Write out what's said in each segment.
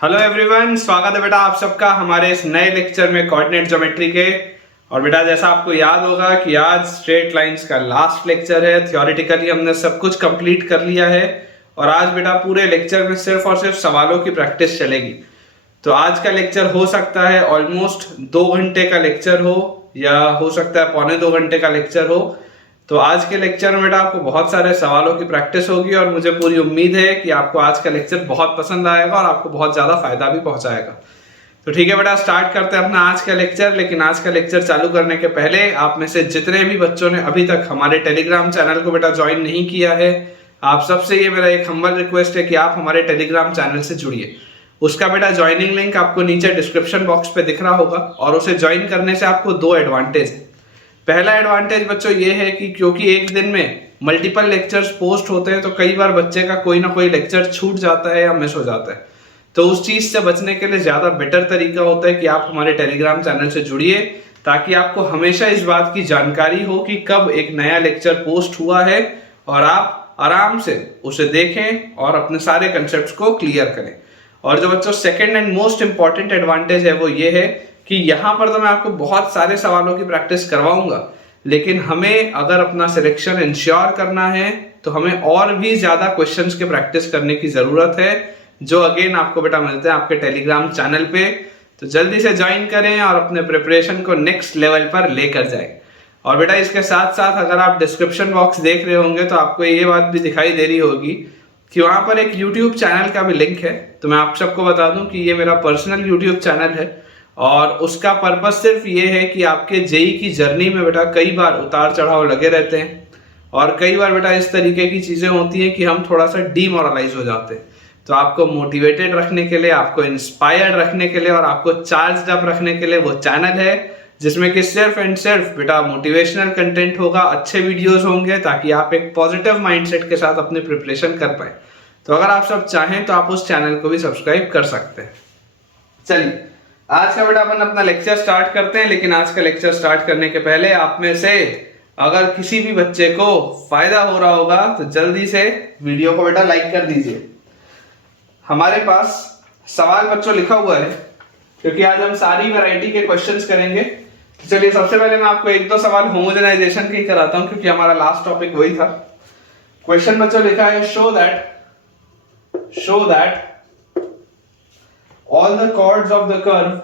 Hello everyone, स्वागत है बेटा आप सबका हमारे इस नए लेक्चर में कोऑर्डिनेट ज्योमेट्री के। और बेटा जैसा आपको याद होगा कि आज स्ट्रेट लाइंस का लास्ट लेक्चर है। थ्योरेटिकली हमने सब कुछ कंप्लीट कर लिया है और आज बेटा पूरे लेक्चर में सिर्फ और सिर्फ सवालों की प्रैक्टिस चलेगी। तो आज का लेक्चर हो सकता है ऑलमोस्ट 2 घंटे का लेक्चर हो या हो सकता है पौने 2 घंटे का लेक्चर हो। तो आज के लेक्चर में बेटा आपको बहुत सारे सवालों की प्रैक्टिस होगी और मुझे पूरी उम्मीद है कि आपको आज का लेक्चर बहुत पसंद आएगा और आपको बहुत ज्यादा फायदा भी पहुंचाएगा। तो ठीक है बेटा, स्टार्ट करते हैं अपना आज का लेक्चर। लेकिन आज का लेक्चर चालू करने के पहले आप में से जितने भी बच्चों ने अभी तक हमारे टेलीग्राम चैनल को बेटा ज्वाइन नहीं किया है, आप सबसे ये मेरा एक हम्बल रिक्वेस्ट है कि आप हमारे टेलीग्राम चैनल से जुड़िए। उसका बेटा ज्वाइनिंग लिंक आपको नीचे डिस्क्रिप्शन बॉक्स पे दिख रहा होगा और उसे ज्वाइन करने से आपको 2 एडवांटेज है। पहला एडवांटेज बच्चों ये है कि क्योंकि एक दिन में मल्टीपल लेक्चर्स पोस्ट होते हैं तो कई बार बच्चे का कोई ना कोई लेक्चर छूट जाता है या मिस हो जाता है। तो उस चीज से बचने के लिए ज्यादा बेटर तरीका होता है कि आप हमारे टेलीग्राम चैनल से जुड़िए, ताकि आपको हमेशा इस बात की जानकारी हो कि कब एक नया लेक्चर पोस्ट हुआ है और आप आराम से उसे देखें और अपने सारे कंसेप्ट को क्लियर करें। और जो बच्चों second and most important advantage है वो ये है कि यहाँ पर तो मैं आपको बहुत सारे सवालों की प्रैक्टिस करवाऊंगा, लेकिन हमें अगर अपना सिलेक्शन इंश्योर करना है तो हमें और भी ज्यादा क्वेश्चंस के प्रैक्टिस करने की जरूरत है, जो अगेन आपको बेटा मिलते हैं आपके टेलीग्राम चैनल पे। तो जल्दी से ज्वाइन करें और अपने प्रिपरेशन को नेक्स्ट लेवल पर लेकर जाएं। और बेटा इसके साथ साथ अगर आप डिस्क्रिप्शन बॉक्स देख रहे होंगे तो आपको ये बात भी दिखाई दे रही होगी कि वहां पर एक यूट्यूब चैनल का भी लिंक है। तो मैं आप सबको बता दूं कि ये मेरा पर्सनल यूट्यूब चैनल है और उसका पर्पस सिर्फ ये है कि आपके जेई की जर्नी में बेटा कई बार उतार चढ़ाव लगे रहते हैं और कई बार बेटा इस तरीके की चीजें होती हैं कि हम थोड़ा सा डीमोरलाइज हो जाते हैं। तो आपको मोटिवेटेड रखने के लिए, आपको इंस्पायर्ड रखने के लिए और आपको चार्ज्ड अप रखने के लिए वो चैनल है जिसमें कि सिर्फ एंड सिर्फ बेटा मोटिवेशनल कंटेंट होगा, अच्छे वीडियोस होंगे, ताकि आप एक पॉजिटिव माइंडसेट के साथ अपनी प्रिपरेशन कर पाए। तो अगर आप सब चाहें तो आप उस चैनल को भी सब्सक्राइब कर सकते हैं। चलिए आज का बेटा अपन अपना लेक्चर स्टार्ट करते हैं। लेकिन आज का लेक्चर स्टार्ट करने के पहले आप में से अगर किसी भी बच्चे को फायदा हो रहा होगा तो जल्दी से वीडियो को बेटा लाइक कर दीजिए। हमारे पास सवाल बच्चों लिखा हुआ है क्योंकि आज हम सारी वैरायटी के क्वेश्चंस करेंगे। तो चलिए सबसे पहले मैं आपको 1-2 सवाल होमोजेनाइजेशन के ही कराता हूं क्योंकि हमारा लास्ट टॉपिक वही था। क्वेश्चन बच्चों लिखा है show that all the chords of the curve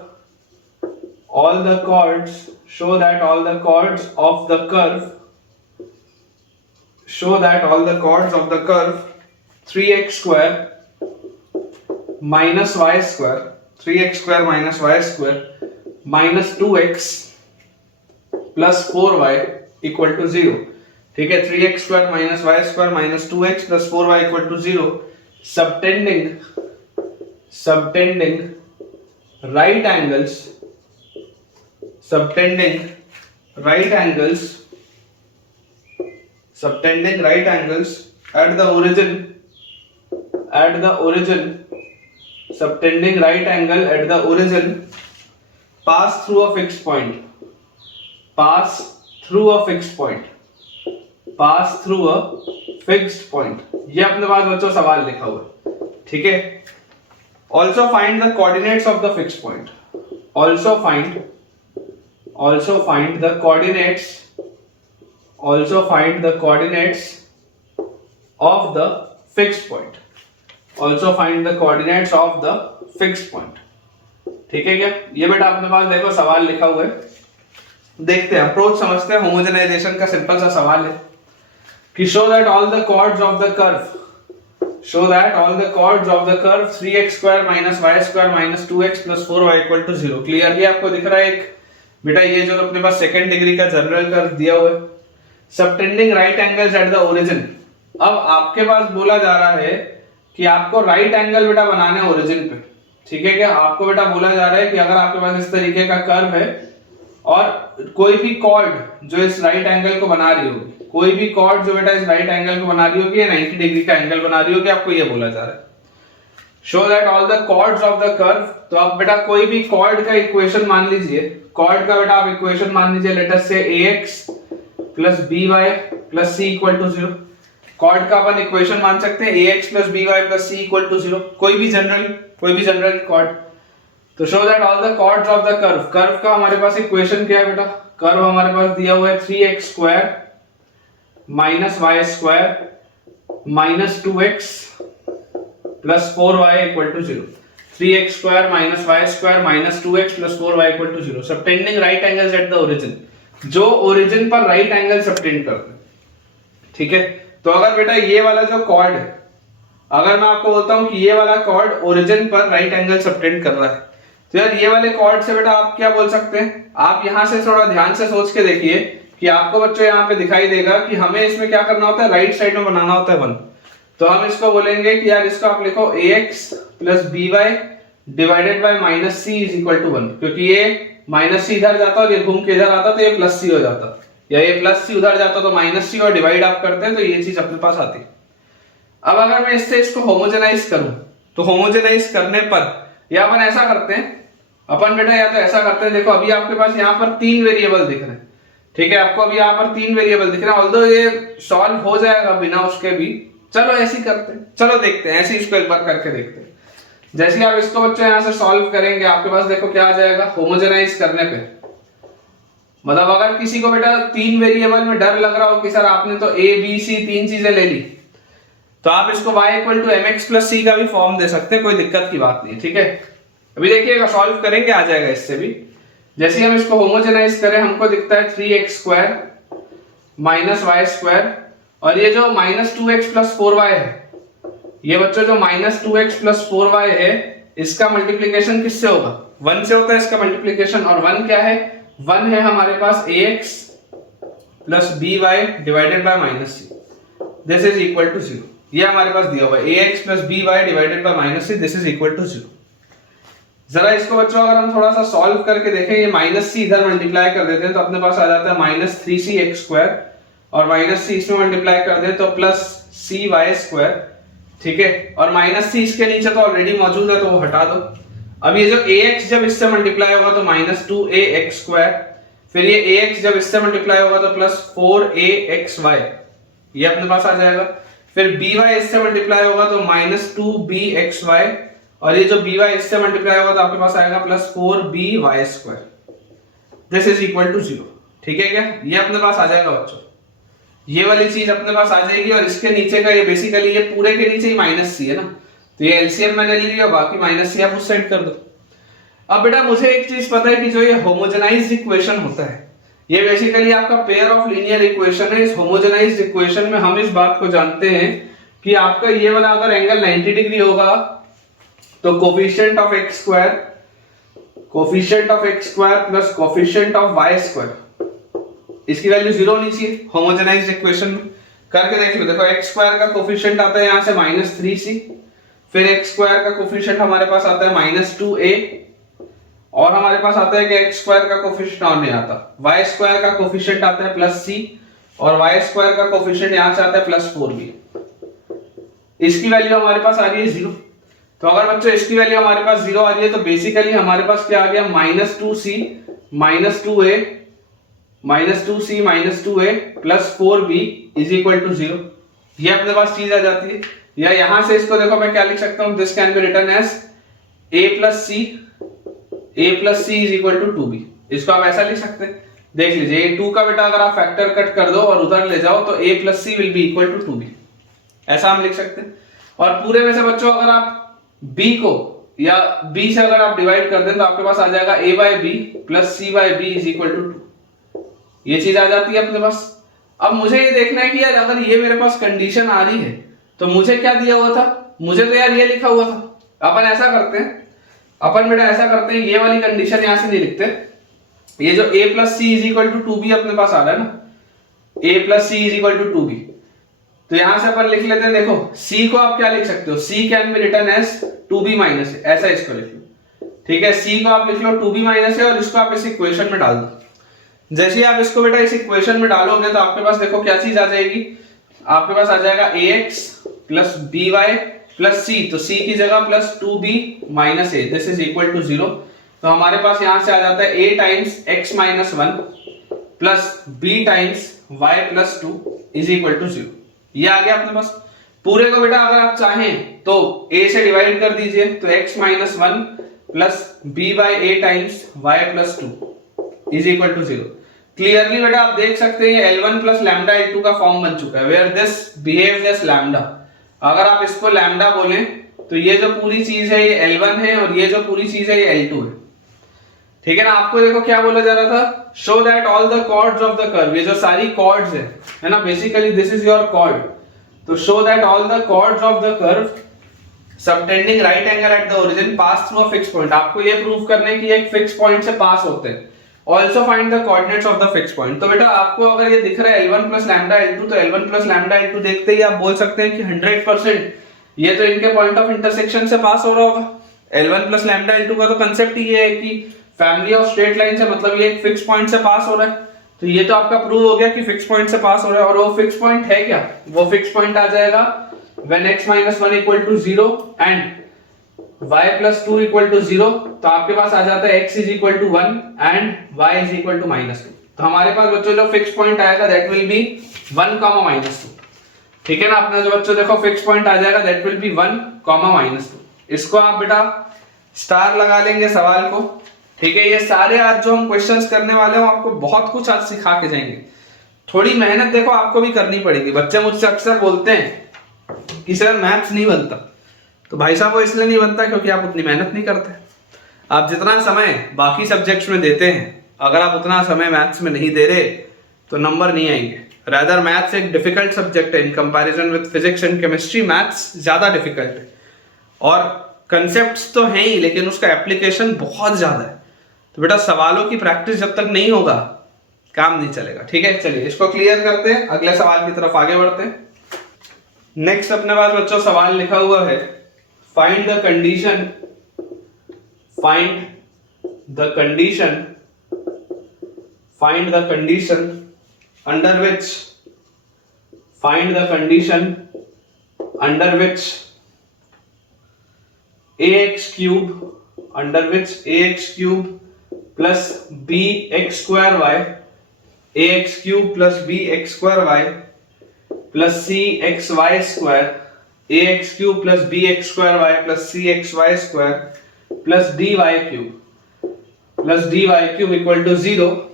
show that all the chords of the curve 3x square minus y square minus 2x plus 4y equal to 0। ठीक है, 3x square minus y square minus 2x plus 4y equal to 0 subtending right angles at the origin pass through a fixed point। ये अपने पास बच्चों सवाल लिखा हुआ है। ठीक है, also find the coordinates of the fixed point। also find the coordinates of the fixed point। ठीक है क्या, ये बेटा अपने पास देखो सवाल लिखा हुआ है। देखते हैं, अप्रोच समझते हैं। होमोजेनाइजेशन का सिंपल सा सवाल है कि show that all the chords of the curve 3x square minus y square minus 2x plus 4y equal to 0। Clearly आपको दिख रहा है एक बेटा ये जो अपने पास सेकंड डिग्री का जनरल कर्व दिया हुआ है, subtending right angles at the origin. अब आपके पास बोला जा रहा है कि आपको राइट एंगल बेटा बनाने ओरिजिन पे। ठीक है क्या, आपको बेटा बोला जा रहा है कि अगर आपके पास इस तरीके का कर्व है और कोई भी कॉर्ड जो इस राइट एंगल को बना रही होगी, कोई भी कॉर्ड जो बेटा इस राइट एंगल को बना रही होगी या 90 डिग्री का एंगल बना रही होगी, आपको ये बोला जा रहा है show that all the chords of the curve. तो आप बेटा कोई भी कॉर्ड का इक्वेशन मान लीजिए, कॉर्ड का बेटा आप इक्वेशन मान लीजिए, लेट अस से ax plus by plus c equal to 0। Chord का अपन इक्वेशन मान सकते हैं ax plus B Y plus C equal to 0, कोई भी जनरल कॉर्ड। तो show that all the chords of the curve, curve का हमारे पास इक्वेशन क्या है बेटा, कर्व हमारे पास दिया हुआ है 3x square minus Y square minus 2x plus 4y equal to 0। 3x square minus Y square minus 2x plus 4y equal to 0 subtending right angles at the origin, जो ओरिजिन पर राइट एंगल सबटेंड करते हैं। ठीक है, तो अगर बेटा ये वाला जो कॉर्ड है, अगर मैं आपको बोलता हूं कि ये वाला कॉर्ड ओरिजिन पर राइट एंगल सबटेंड कर रहा है, तो यार ये वाले कॉर्ड से बेटा आप क्या बोल सकते हैं, आप यहां से थोड़ा ध्यान से सोच के देखिए कि आपको बच्चों यहाँ पे दिखाई देगा कि हमें इसमें क्या करना होता है, राइट साइड में बनाना होता है 1। तो हम इसको बोलेंगे कि यार इसको आप लिखो ax plus B Y divided by minus C is equal to 1, क्योंकि ये माइनस सी इधर जाता और ये घूम के इधर आता तो ये प्लस सी हो जाता, या ये प्लस सी उधर जाता तो माइनस सी, और डिवाइड आप करते हैं तो ये चीज अपने पास आती। अब अगर मैं इससे इसको होमोजेनाइज करूं, तो होमोजेनाइज करने पर या अपन ऐसा करते हैं, अपन बेटा या तो ऐसा करते हैं, देखो अभी आपके पास यहाँ पर 3 वेरिएबल दिख रहे हैं। ठीक है, आपको अभी यहाँ पर 3 वेरिएबल दिख रहे हैं, ऑल्दो ये सॉल्व हो जाएगा बिना उसके भी। चलो ऐसे ही करते हैं, चलो देखते हैं, ऐसे ही इसको एक बार करके देखते हैं। जैसे आप इसको बच्चों यहाँ से सॉल्व करेंगे, आपके पास देखो क्या आ जाएगा, होमोजेनाइज करने पे, मतलब अगर किसी को बेटा 3 वेरिएबल में डर लग रहा हो कि सर आपने तो a b c 3 चीजें ले ली, तो आप इसको y equal to mx plus c का भी फॉर्म दे सकते हैं, कोई दिक्कत की बात नहीं है। ठीक है, अभी देखिएगा सॉल्व करेंगे आ जाएगा इससे भी। जैसे हम इसको होमोजेनाइज करें, हमको दिखता है 3x square minus Y square, और ये जो माइनस 2x प्लस 4y है, ये बच्चों जो माइनस 2x प्लस 4y है, इसका मल्टीप्लीकेशन किससे होगा, 1 से होता है इसका मल्टीप्लीकेशन। और 1 क्या है, 1 है हमारे पास ax plus B Y divided by minus C, this is equal to 0। ये हमारे पास दिया हुआ है ax plus B Y divided by minus C, this is equal to 0। जरा इसको बच्चों अगर हम थोड़ा सा सॉल्व करके देखें, ये माइनस सी इधर मल्टीप्लाई कर देते हैं तो अपने पास आ जाता है माइनस 3c x स्क्वायर, और माइनस सी इसमें मल्टीप्लाई कर दे तो प्लस सी वाई स्क्वायर। ठीक है, और माइनस सी इसके नीचे तो ऑलरेडी मौजूद है तो वो हटा दो। अब ये जो ax जब इससे मल्टीप्लाई होगा तो माइनस 2ax स्क्वायर, फिर ये ax जब इससे मल्टीप्लाई होगा तो प्लस 4axy, ये अपने पास आ जाएगा। फिर by इससे मल्टीप्लाई होगा तो माइनस 2bxy, और ये जो by इससे मल्टीप्लाई होगा तो आपके पास आएगा plus 4by square, this is equal to 0। ठीक है क्या, ये अपने पास आ जाएगा बच्चों, ये वाली चीज अपने पास आ जाएगी। और इसके नीचे का ये बेसिकली ये पूरे के नीचे ही माइनस सी है ना, तो ये एलसीएम मैंने ले लिया, बाकी माइनस सी आप उस साइड कर दो। अब बेटा मुझे एक चीज पता है कि जो ये होमोजेनाइज्ड इक्वेशन होता है, ये बेसिकली आपका पेयर ऑफ लीनियर इक्वेशन है। इस होमोजेनाइज्ड इक्वेशन में हम इस बात को जानते हैं कि आपका ये वाला अगर एंगल 90 डिग्री होगा तो coefficient of x square plus coefficient of y square, इसकी वैल्यू 0 होनी चाहिए होमोजेनाइज्ड इक्वेशन में। करके देख लो, देखो x स्क्वायर का कोफिशिएंट आता है यहां से माइनस 3c, फिर x स्क्वायर का कोफिशिएंट हमारे पास आता है माइनस 2a, और हमारे पास आता है कि x स्क्वायर का कोफिशिएंट और नहीं आता, y स्क्वायर का कोफिशिएंट आता है प्लस c, और y स्क्वायर का कोफिशिएंट यहां से आता है प्लस 4b। इसकी वैल्यू हमारे पास आ रही है 0। तो अगर बच्चों इसकी वैल्यू हमारे पास 0 आ रही है तो बेसिकली हमारे पास क्या आ गया, minus 2c minus 2a plus 4b is equal to 0। ये अपने पास चीज आ जाती है। या यहां से इसको देखो मैं क्या लिख सकता हूं, this can be written as a plus c is equal to 2b। इसको आप ऐसा लिख सकते हैं, देख लीजिए 2 का बेटा अगर आप फैक्टर कट कर दो और उधर ले जाओ तो a plus c will be equal to 2b, ऐसा हम लिख सकते हैं। और पूरे में से बच्चों अगर आप b को या b से अगर आप डिवाइड कर दें तो आपके पास आ जाएगा a by b plus c by b is equal to 2, ये चीज आ जाती है अपने पास। अब मुझे ये देखना है कि यार अगर ये मेरे पास कंडीशन आ रही है तो मुझे क्या दिया हुआ था, मुझे तो यार ये लिखा हुआ था। अपन ऐसा करते हैं, अपन बेटा ऐसा करते हैं, ये वाली कंडीशन यहां से नहीं लिखते, ये जो a plus c is equal to 2b अपने पास आ रहा है ना, a plus c is equal to 2b, तो यहां से अपन लिख लेते हैं। देखो c को आप क्या लिख सकते हो, c can be written as 2b minus a, ऐसा इसको लिख लो। ठीक है, c को आप लिख लो 2b माइनस a और इसको आप इस इक्वेशन में डाल दो। जैसे ही आप इसको बेटा इस इक्वेशन में डालोगे तो आपके पास देखो क्या चीज आ जाएगी, आपके पास आ जाएगा ax plus by plus c, तो c की जगह plus 2b minus a, this is equal to 0। तो हमारे पास यहां से आ जाता है a times x minus 1 plus b times y plus 2 is equal to 0। ये आ गया अपने पास। पूरे को बेटा अगर आप चाहें तो a से डिवाइड कर दीजिए, तो x minus 1 plus b by a times y plus 2 is equal to 0। Clearly बेटा आप देख सकते हैं L1 प्लस लैम्डा L2 का फॉर्म बन चुका है, where this behaves as lambda. अगर आप इसको लैम्डा बोलें तो ये जो पूरी चीज है ये L1 है और ये जो पूरी चीज है ये L2 है। ठीक है ना। आपको देखो क्या बोला जा रहा था, show that all the chords of the curve, ये जो सारी कॉर्ड्स है ना, basically this is your chord, तो show that all the chords of the curve subtending right angle at the origin pass through a fix point. आपको ये prove करने की एक फिक्स पॉइंट से पास होते हैं। Also find the coordinates of the fix point. तो बेटा आपको अगर ये दिख रहा है L1 प्लस लैम्डा L2, तो L1 प्लस लैम्डा L2 देखते ही आप बोल सकते हैं कि 100% ये तो इनके पॉइंट ऑफ इंटरसेक्शन से पास हो रहा होगा। L1 प्लस लैम्डा L2 का तो कंसेप्ट ही ये है कि फैमिली ऑफ स्ट्रेट लाइन से मतलब ये एक फिक्स पॉइंट से पास हो रहा है। तो ये तो आपका प्रूव हो गया कि फिक्स पॉइंट से पास हो रहा है। और वो फिक्स पॉइंट है क्या, वो फिक्स पॉइंट आ जाएगा when x minus 1 equal to 0 and y plus 2 equal to 0। तो आपके पास आ जाता है x is equal to 1 and y is equal to minus 2। तो हमारे पास बच्चों जो फिक्स पॉइंट आएगा that will be 1, minus 2। ठीक है ना। अपना जो बच्चों देखो फिक्स पॉइंट आ जाएगा that will be 1, minus 2। इसको आप बेटा स्टार लगा लेंगे सवाल को। ठीक है। ये सारे आज जो हम क्वेश्चंस करने वाले हैं आपको बहुत कुछ आज सिखा के जाएंगे। थोड़ी मेहनत देखो आपको भी करनी पड़ेगी। बच्चे मुझसे अक्सर बोलते हैं कि सर मैथ्स नहीं बनता, तो भाई साहब वो इसलिए नहीं बनता क्योंकि आप उतनी मेहनत नहीं करते। आप जितना समय बाकी सब्जेक्ट्स में देते हैं, अगर आप उतना समय मैथ्स में नहीं दे रहे तो नंबर नहीं आएंगे। रादर मैथ्स एक डिफिकल्ट सब्जेक्ट है in comparison with physics and chemistry. Maths ज्यादा डिफिकल्ट है और कंसेप्ट्स तो हैं ही, लेकिन उसका एप्लीकेशन बहुत ज्यादा है। तो बेटा सवालों की प्रैक्टिस जब तक नहीं होगा काम नहीं चलेगा। ठीक है, चलिए इसको क्लियर करते हैं, अगले सवाल की तरफ आगे बढ़ते हैं। नेक्स्ट अपने पास बच्चों सवाल लिखा हुआ है, find the condition under which ax cube plus bx square y ax cube plus bx square y plus cxy square ax cube plus bx square y plus cxy square plus dy cube equal to 0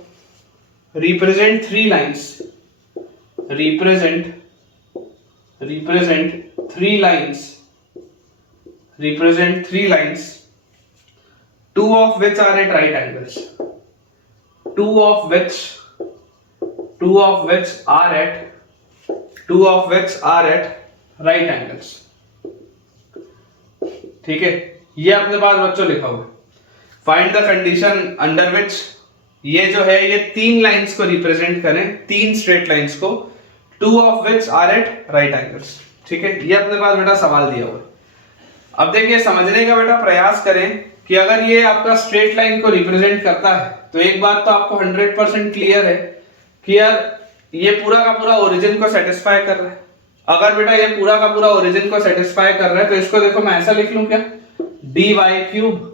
represent three lines two of which are at right angles right angles। ठीक है, ये अपने पास बच्चों लिखा हुआ है। Find the condition under which, ये जो है ये तीन लाइंस को रिप्रेजेंट करें, तीन स्ट्रेट लाइंस को, two of which are at right angles. ठीक है, ये अपने पास बेटा सवाल दिया हुआ है। अब देखिए समझने का बेटा प्रयास करें कि अगर ये आपका स्ट्रेट लाइन को रिप्रेजेंट करता है तो एक बात तो आपको 100% क्लियर है कि यार ये पूरा का पूरा ओरिजिन को सेटिस्फाई कर रहा है। अगर बेटा ये पूरा का पूरा ओरिजिन को सेटिस्फाई कर रहा है तो इसको देखो मैं ऐसा लिख लूं क्या, dy cube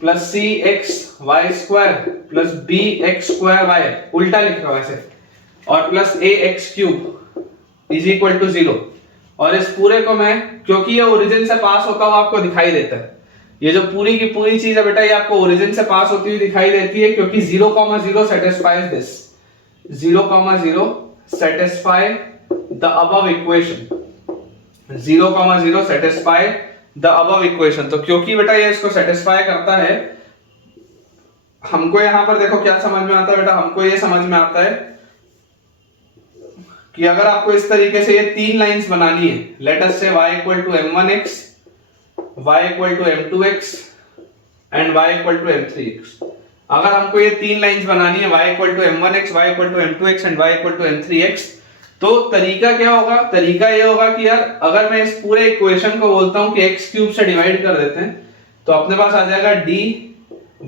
plus c x y square plus b x square y, उल्टा लिख रहा हूं ऐसे, और plus a x cube is equal to 0। और इस पूरे को मैं, क्योंकि ये ओरिजिन से पास होता हुआ आपको दिखाई देता है, ये जो पूरी की पूरी चीज है बेटा ये आपको ओरिजिन से पास होती हुई दिखाई देती है, क्योंकि 0,0 satisfies this, 0,0 satisfy the above equation, 0,0 satisfy the above equation। तो क्योंकि बेटा ये इसको सेटिस्फाई करता है, हमको यहां पर देखो क्या समझ में आता है बेटा, हमको ये समझ में आता है कि अगर आपको इस तरीके से ये तीन लाइंस बनानी है, late us say y equal to m1x, y equal to m2x and y equal to m3x। अगर हमको ये तीन लाइंस बनानी है y equal to m1x, y equal to m2x and y equal to m3x, तो तरीका क्या होगा, तरीका ये होगा कि यार अगर मैं इस पूरे इक्वेशन को बोलता हूं कि x क्यूब से डिवाइड कर देते हैं, तो अपने पास आ जाएगा d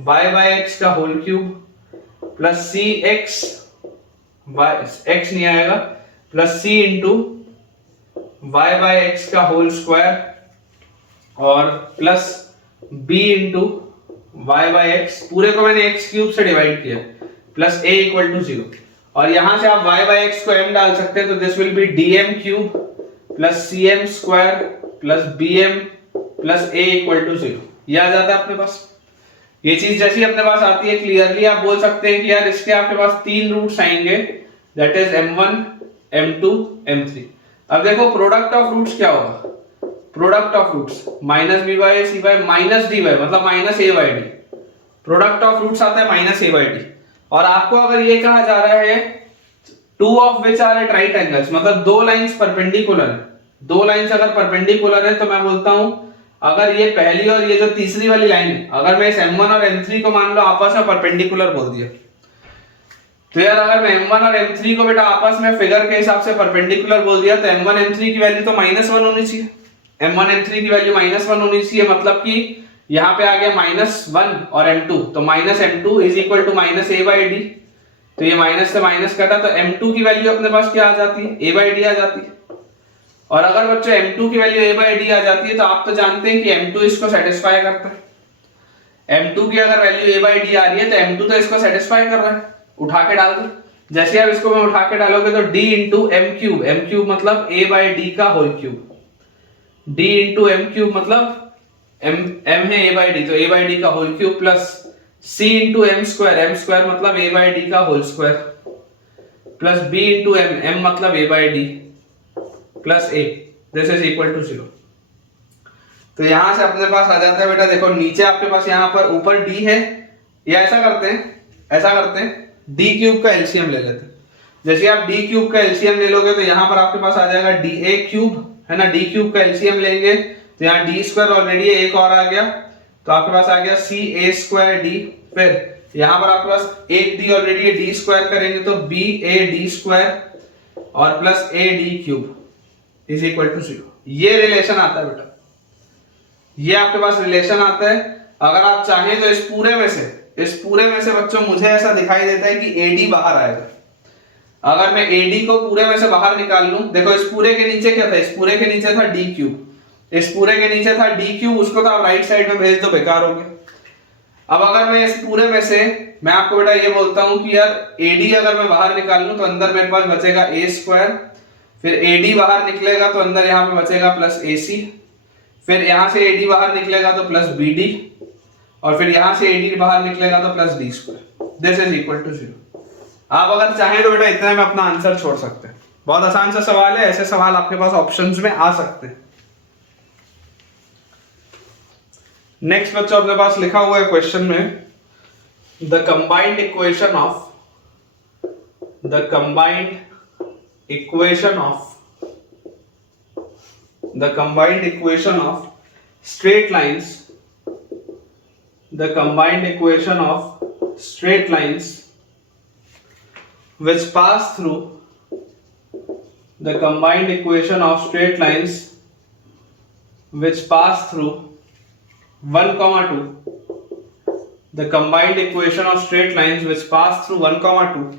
y बाय x का whole cube plus c x y, x नहीं आएगा, प्लस c into y by x का होल स्क्वायर और plus b into y by x, पूरे को मैंने x क्यूब से डिवाइड किया, प्लस a इक्वल टू 0। और यहां से आप y बाय x को m डाल सकते हैं, तो this will be dm cube plus c m square plus b M plus a equal to 0। ये आ जाता है अपने पास। ये चीज जैसी अपने पास आती है क्लियरली आप बोल सकते हैं कि यार इसके आपके पास 3 रूट्स आएंगे, that is m1 m2 m3। अब देखो प्रोडक्ट ऑफ रूट्स क्या होगा, product of roots minus b by c by minus d by मतलब minus a by d. Product of roots आता है माइनस ए बाई डी। और आपको अगर ये कहा जा रहा है two of which are at right angles, मतलब दो लाइंस परपेंडिकुलर है, दो लाइंस अगर परपेंडिकुलर है तो मैं बोलता हूं अगर ये पहली और ये जो तीसरी वाली लाइन है, अगर मैं इस m1 और m3 को मान लो आपस में परपेंडिकुलर बोल दिया, तो यार अगर मैं m1 और m3 को बेटा आपस में फिगर के हिसाब से परपेंडिकुलर बोल दिया तो m1 m3 की वैल्यू तो -1 होनी चाहिए। m1 m3 की वैल्यू -1 होनी चाहिए, मतलब कि यहाँ पे आ गया -1 और m2, तो -m2 is equal to -a by d. तो ये माइनस से माइनस कटा तो m2 की वैल्यू अपने पास क्या आ जाती है, a बाई डी आ जाती है। और अगर बच्चों m2 की वैल्यू a बाई डी आ जाती है तो आप तो जानते हैं कि m2 इसको सेटिस्फाई करता है। m2 की अगर वैल्यू a बाई डी आ रही है तो m2 तो इसको सेटिस्फाई कर रहा है, उठा के डाल दो। जैसे आप इसको में उठा के डालोगे तो d इंटू m क्यूब मतलब a बाई डी का whole cube, d into m cube मतलब m है a बाई डी तो a बाई डी का whole cube plus c into m square मतलब a बाई डी का whole square plus b into m मतलब a by d plus a, this is equal to 0। तो यहां से अपने पास आ जाता है बेटा, देखो नीचे आपके पास यहाँ पर ऊपर d है, या ऐसा करते हैं d क्यूब का एलसीएम ले लेते हैं। जैसे आप d क्यूब का एलसीएम ले लोगे तो यहाँ पर आपके पास आ जाएगा dA क्यूब, है ना। d क्यूब का एलसीएम लेंगे तो यहाँ d स्क्वायर ऑलरेडी एक और आ गया, तो आपके पास आ गया ca स्क्वायर d, फिर यहाँ पर आपके पास एक d ऑलरेडी है, d स्क्वायर करेंगे तो bad स्क्वायर और plus ad cube is equal to 0। ये रिलेशन आता है बेटा, ये आपके पास रिलेशन आता है। अगर आप चाहें तो इस पूरे में से बच्चों मुझे ऐसा दिखाई देता है कि AD बाहर आएगा। अगर मैं AD को पूरे में से बाहर निकाल लूं, देखो इस पूरे के नीचे क्या था, इस पूरे के नीचे था D क्यूब, इस पूरे के नीचे था D क्यूब, उसको तो आप राइट साइड में भेज दो, बेकार हो गया। अब अगर मैं इस पूरे में से मैं आपको बेटा ये बोलता हूं कि यार AD अगर मैं बाहर निकाल लूं तो अंदर मेरे पास बचेगा a स्क्वायर, फिर AD बाहर निकलेगा तो अंदर यहाँ पे बचेगा प्लस AC, फिर यहाँ से AD बाहर निकलेगा तो प्लस BD, और फिर यहाँ से AD बाहर निकलेगा तो plus D square, this is equal to 0। आप अगर चाहें तो बेटा इतने में अपना आंसर छोड़ सकते हैं। बहुत आसान सा सवाल है, ऐसे सवाल आपके पास ऑप्शंस में आ सकते हैं। नेक्स्ट बच्चों अपने पास लिखा हुआ है क्वेश्चन में, the combined equation of straight lines which pass through 1, 2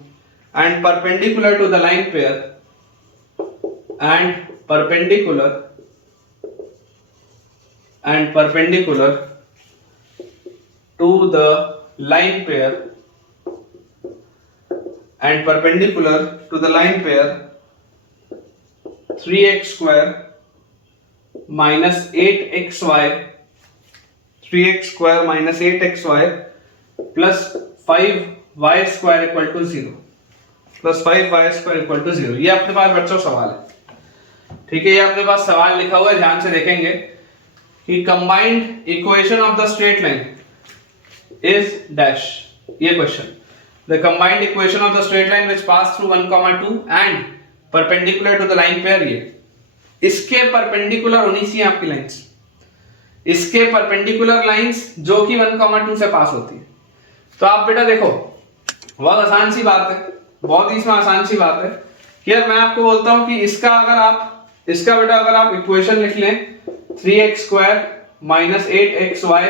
and perpendicular to the line pair to the line pair 3x square minus 8xy plus 5y square equal to 0 ये अपने पास बच्चों सवाल है, ठीक है। ये अपने पास सवाल लिखा हुआ है, ध्यान से देखेंगे कि combined equation of the straight line is dash, ये question, the combined equation of the straight line which pass through 1, 2 and perpendicular to the line pair, ये इसके परपेंडिकुलर होनी चाहिए आपकी लाइंस, इसके परपेंडिकुलर लाइंस जो कि 1, 2 से पास होती है। तो आप बेटा देखो बहुत आसान सी बात है, बहुत ही इसमें आसान सी बात है कि यार मैं आपको बोलता हूं कि इसका बेटा अगर आप इक्वेशन लिख लें 3x square minus 8xy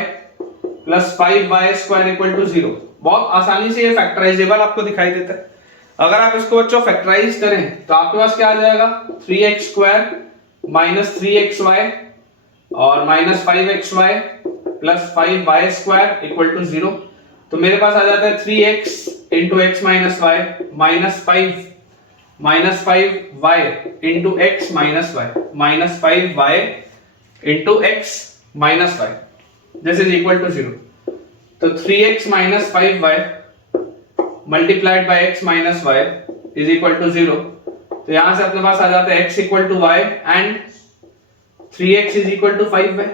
plus 5y square equal to 0, बहुत आसानी से ये फैक्टराइजेबल आपको दिखाई देता है। अगर आप इसको बच्चों फैक्टराइज करें तो आपके पास क्या आ जाएगा, 3x स्क्वायर माइनस 3xy और minus 5xy plus 5y square equal to 0। तो मेरे पास आ जाता है 3x into x minus y minus 5 minus 5y into x minus y, minus 5y into x minus y, this is equal to 0। तो 3x minus 5y multiplied by x minus y is equal to 0। तो यहां से अपने पास आ जाता है x equal to y and 3x is equal to 5y,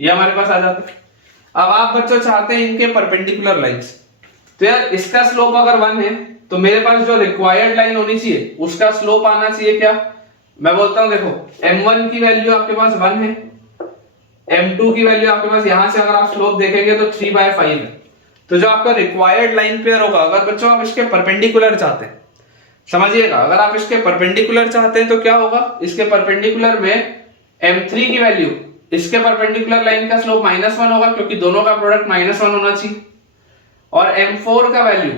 ये हमारे पास आ जाता है। अब आप बच्चों चाहते हैं इनके परपेंडिकुलर लाइंस, तो यार इसका स्लोप अगर 1 है तो मेरे पास जो रिक्वायर्ड लाइन होनी चाहिए उसका स्लोप आना चाहिए क्या, मैं बोलता हूं देखो m1 की वैल्यू आपके पास 1 है, m2 की वैल्यू आपके पास यहां से अगर आप स्लोप देखेंगे तो 3/5 है। तो जो आपका रिक्वायर्ड लाइन पेयर होगा, अगर बच्चों आप इसके परपेंडिकुलर चाहते हैं, समझिएगा अगर आप इसके परपेंडिकुलर चाहते हैं तो क्या होगा, इसके परपेंडिकुलर में m3 की वैल्यू इसके परपेंडिकुलर लाइन का स्लोप -1 होगा क्योंकि दोनों का प्रोडक्ट -1 होना चाहिए, और m4 का वैल्यू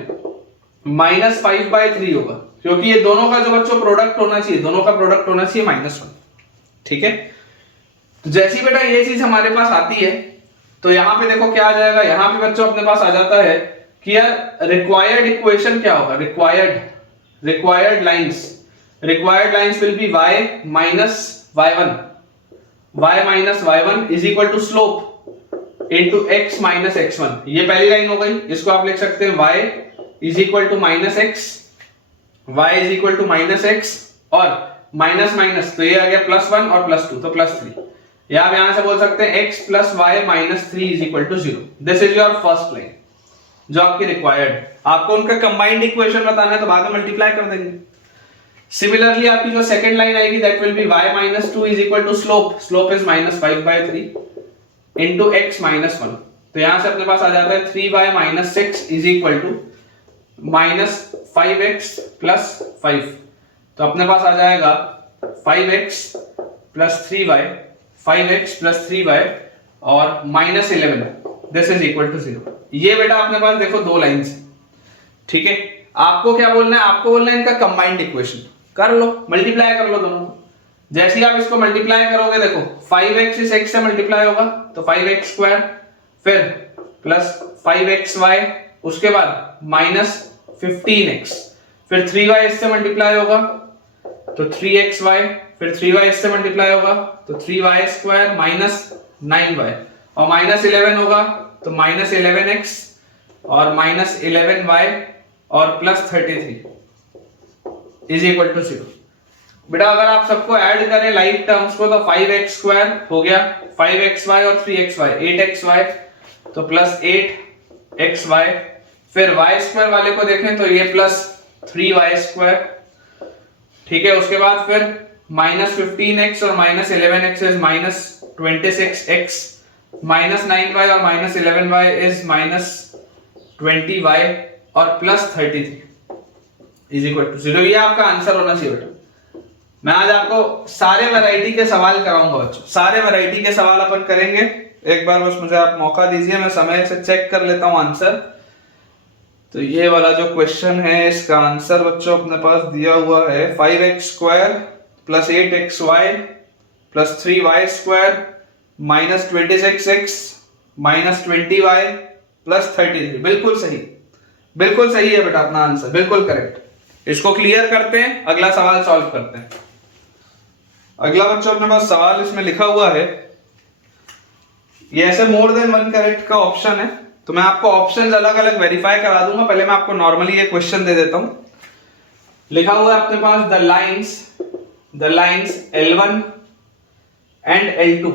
-5/3 होगा क्योंकि ये दोनों का जो बच्चों प्रोडक्ट होना चाहिए, दोनों का प्रोडक्ट होना चाहिए -1। ठीक है, तो जैसी बेटा ये चीज हमारे पास आती है तो यहां पे देखो क्या आ जाएगा, यहां पे बच्चों अपने पास आ जाता है कि यार रिक्वायर्ड इक्वेशन क्या होगा, required lines will be y minus y1, y minus y1 is equal to slope into x minus x1। ये पहली लाइन हो गई, इसको आप लिख सकते हैं y is equal to minus x, y is equal to minus x और माइनस माइनस तो ये आ गया +1 और +2 तो +3, या आप यहां से बोल सकते हैं x plus y minus 3 is equal to 0। This is your first line जो आपकी रिक्वायर्ड, आपको उनका कंबाइंड इक्वेशन बताना है तो बाद में मल्टीप्लाई कर देंगे। सिमिलरली आपकी जो सेकंड लाइन आएगी that will be y minus 2 is equal to slope is -5/3 into x minus 1। तो यहां से अपने पास आ जाता है 3y minus 6 is equal to -5x plus 5। तो अपने पास आ जाएगा 5x plus 3y, 5x plus 3y और -11, दिस इज इक्वल टू 0। ये बेटा अपने पास देखो दो लाइंस, ठीक है। आपको क्या बोलना है, आपको बोलना है इनका कंबाइंड इक्वेशन कर लो, मल्टीप्लाई कर लो दोनों को। जैसे ही आप इसको मल्टीप्लाई करोगे देखो 5x इस x से मल्टीप्लाई होगा तो 5x स्क्वायर, फिर प्लस 5xy, उसके बाद -15x, फिर 3y इससे मल्टीप्लाई होगा तो 3xy, फिर 3y इससे मल्टीप्लाई होगा तो 3y स्क्वायर माइनस 9y और -11 होगा तो -11x और -11y और +33 इज इक्वल टू 0। बेटा अगर आप सबको ऐड करें लाइक टर्म्स को तो 5x स्क्वायर हो गया, 5xy और 3xy 8xy तो +8xy, फिर y स्क्वायर वाले को देखें तो ये +3y स्क्वायर, ठीक है। उसके बाद फिर -15x और -11x इज -26x, -9y और -11y इज -20y और +33 इज इक्वल टू 0। ये आपका आंसर होना चाहिए बेटा। मैं आज आपको सारे वैरायटी के सवाल कराऊंगा बच्चों, सारे वैरायटी के सवाल अपन करेंगे। एक बार बस मुझे आप मौका दीजिए, मैं समय से चेक कर लेता हूं आंसर। तो ये वाला जो क्वेश्चन है इसका आंसर बच्चों अपने पास दिया हुआ है 5x square plus 8xy plus 3y square minus 26x minus 20y plus 33। बिल्कुल सही है बेटा अपना आंसर, बिल्कुल करेक्ट। इसको क्लियर करते हैं, अगला सवाल सॉल्व करते हैं। अगला बच्चों अपने पास सवाल इसमें लिखा हुआ है, ये ऐसे मोर देन वन करेक्ट का ऑप्शन है, तो मैं आपको ऑप्शंस अलग अलग वेरीफाई करा दूंगा। पहले मैं आपको नॉर्मली ये क्वेश्चन दे देता हूं। लिखा हुआ है अपने पास the lines L1 and L2,